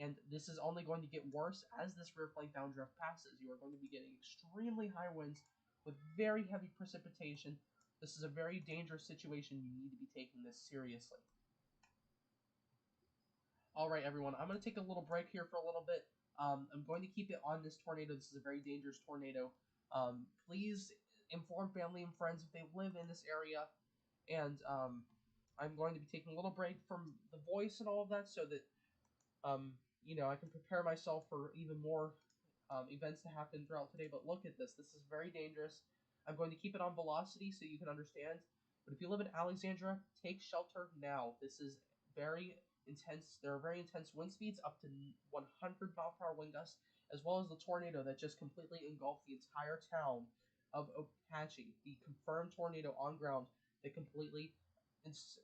and this is only going to get worse as this rear flank downdraft passes. You are going to be getting extremely high winds with very heavy precipitation. This is a very dangerous situation. You need to be taking this seriously. All right, everyone. I'm going to take a little break here for a little bit. I'm going to keep it on this tornado. This is a very dangerous tornado. Please inform family and friends if they live in this area. And I'm going to be taking a little break from the voice and all of that so that I can prepare myself for even more events to happen throughout today. But look at this. This is very dangerous. I'm going to keep it on velocity so you can understand. But if you live in Alexandria, take shelter now. This is very intense. There are very intense wind speeds, up to 100-mile-per-hour wind gusts, as well as the tornado that just completely engulfed the entire town of Ohatchee. The confirmed tornado on ground that completely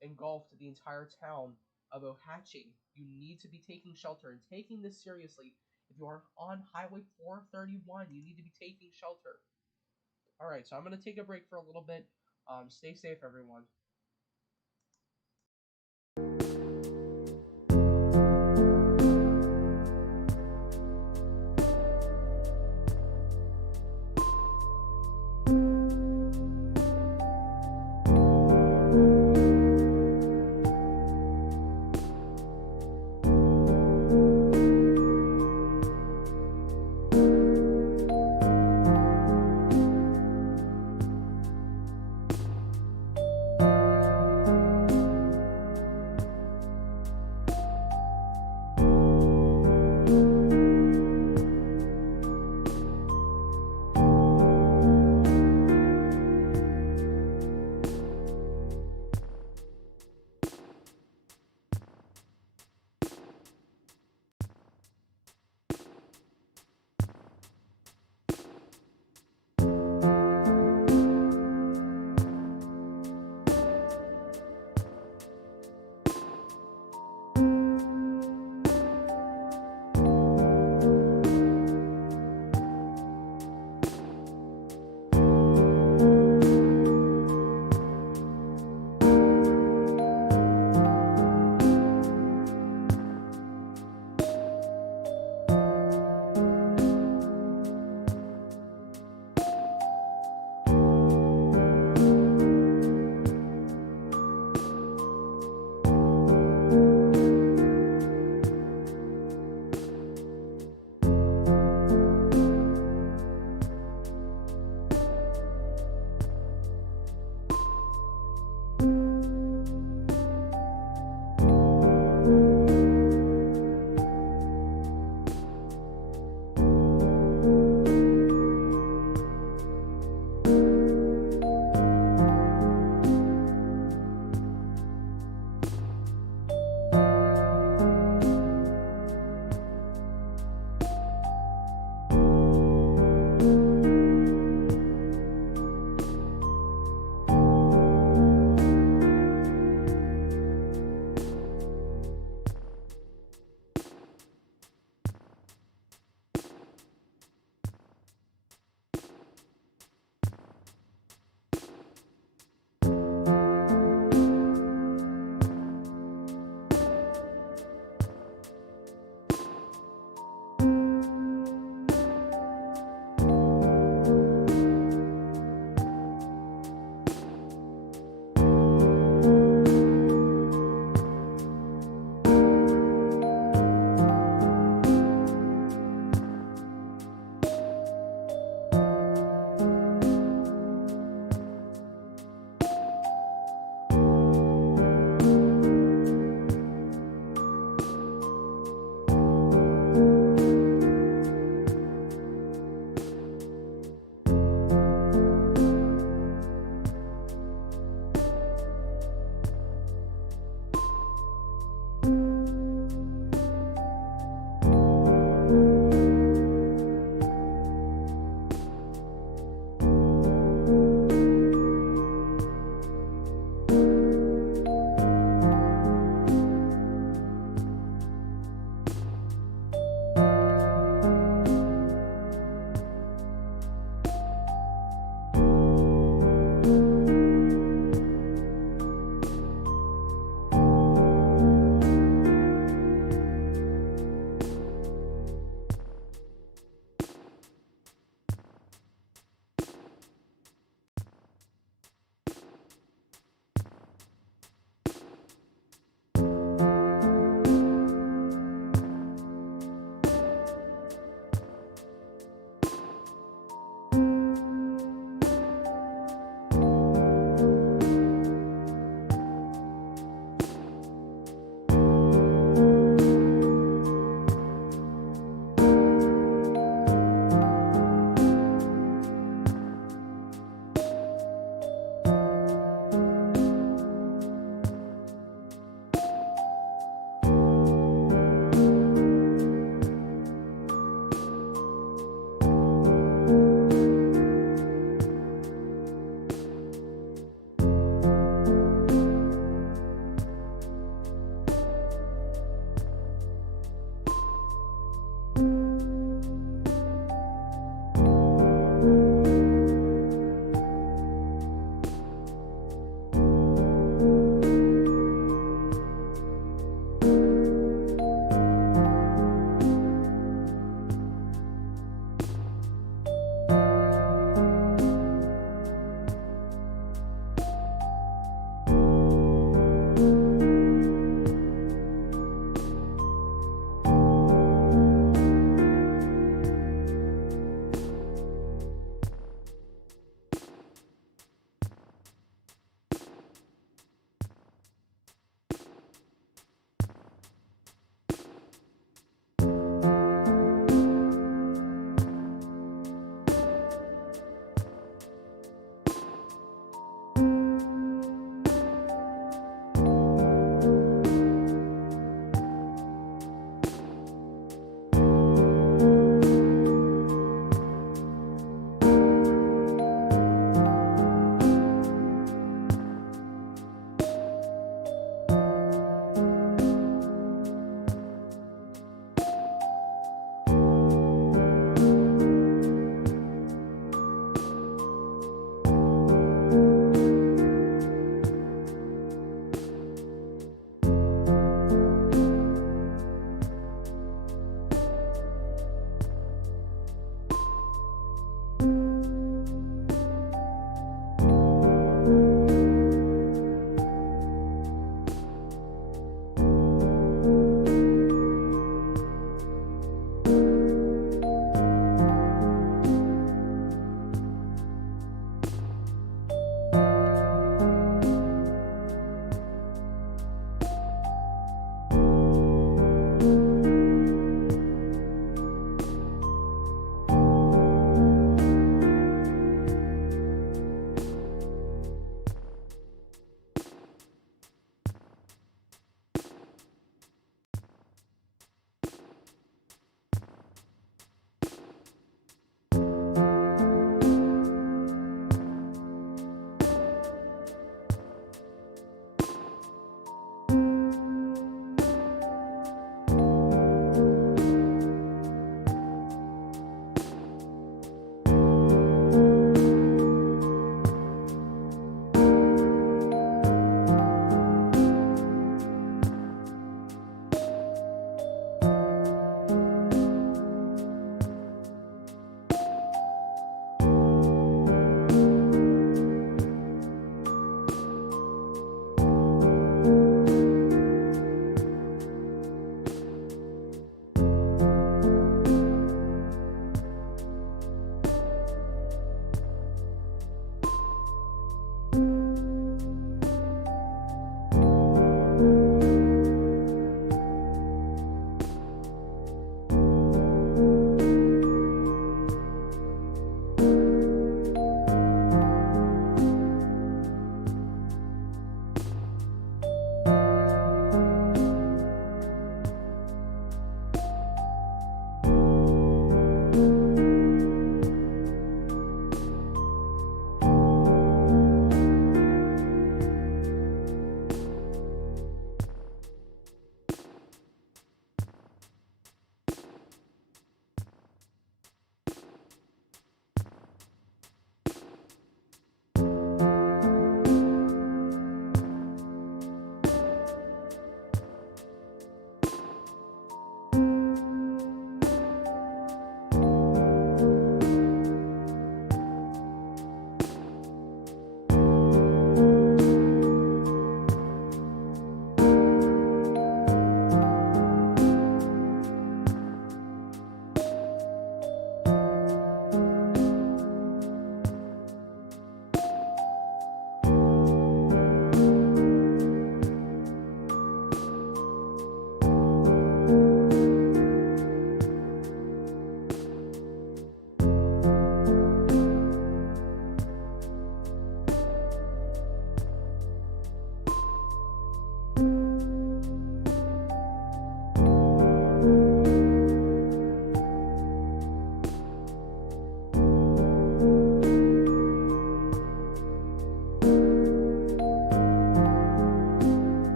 engulfed the entire town of Ohatchee. You need to be taking shelter and taking this seriously. If you are on Highway 431, you need to be taking shelter. Alright, so I'm going to take a break for a little bit. Stay safe, everyone.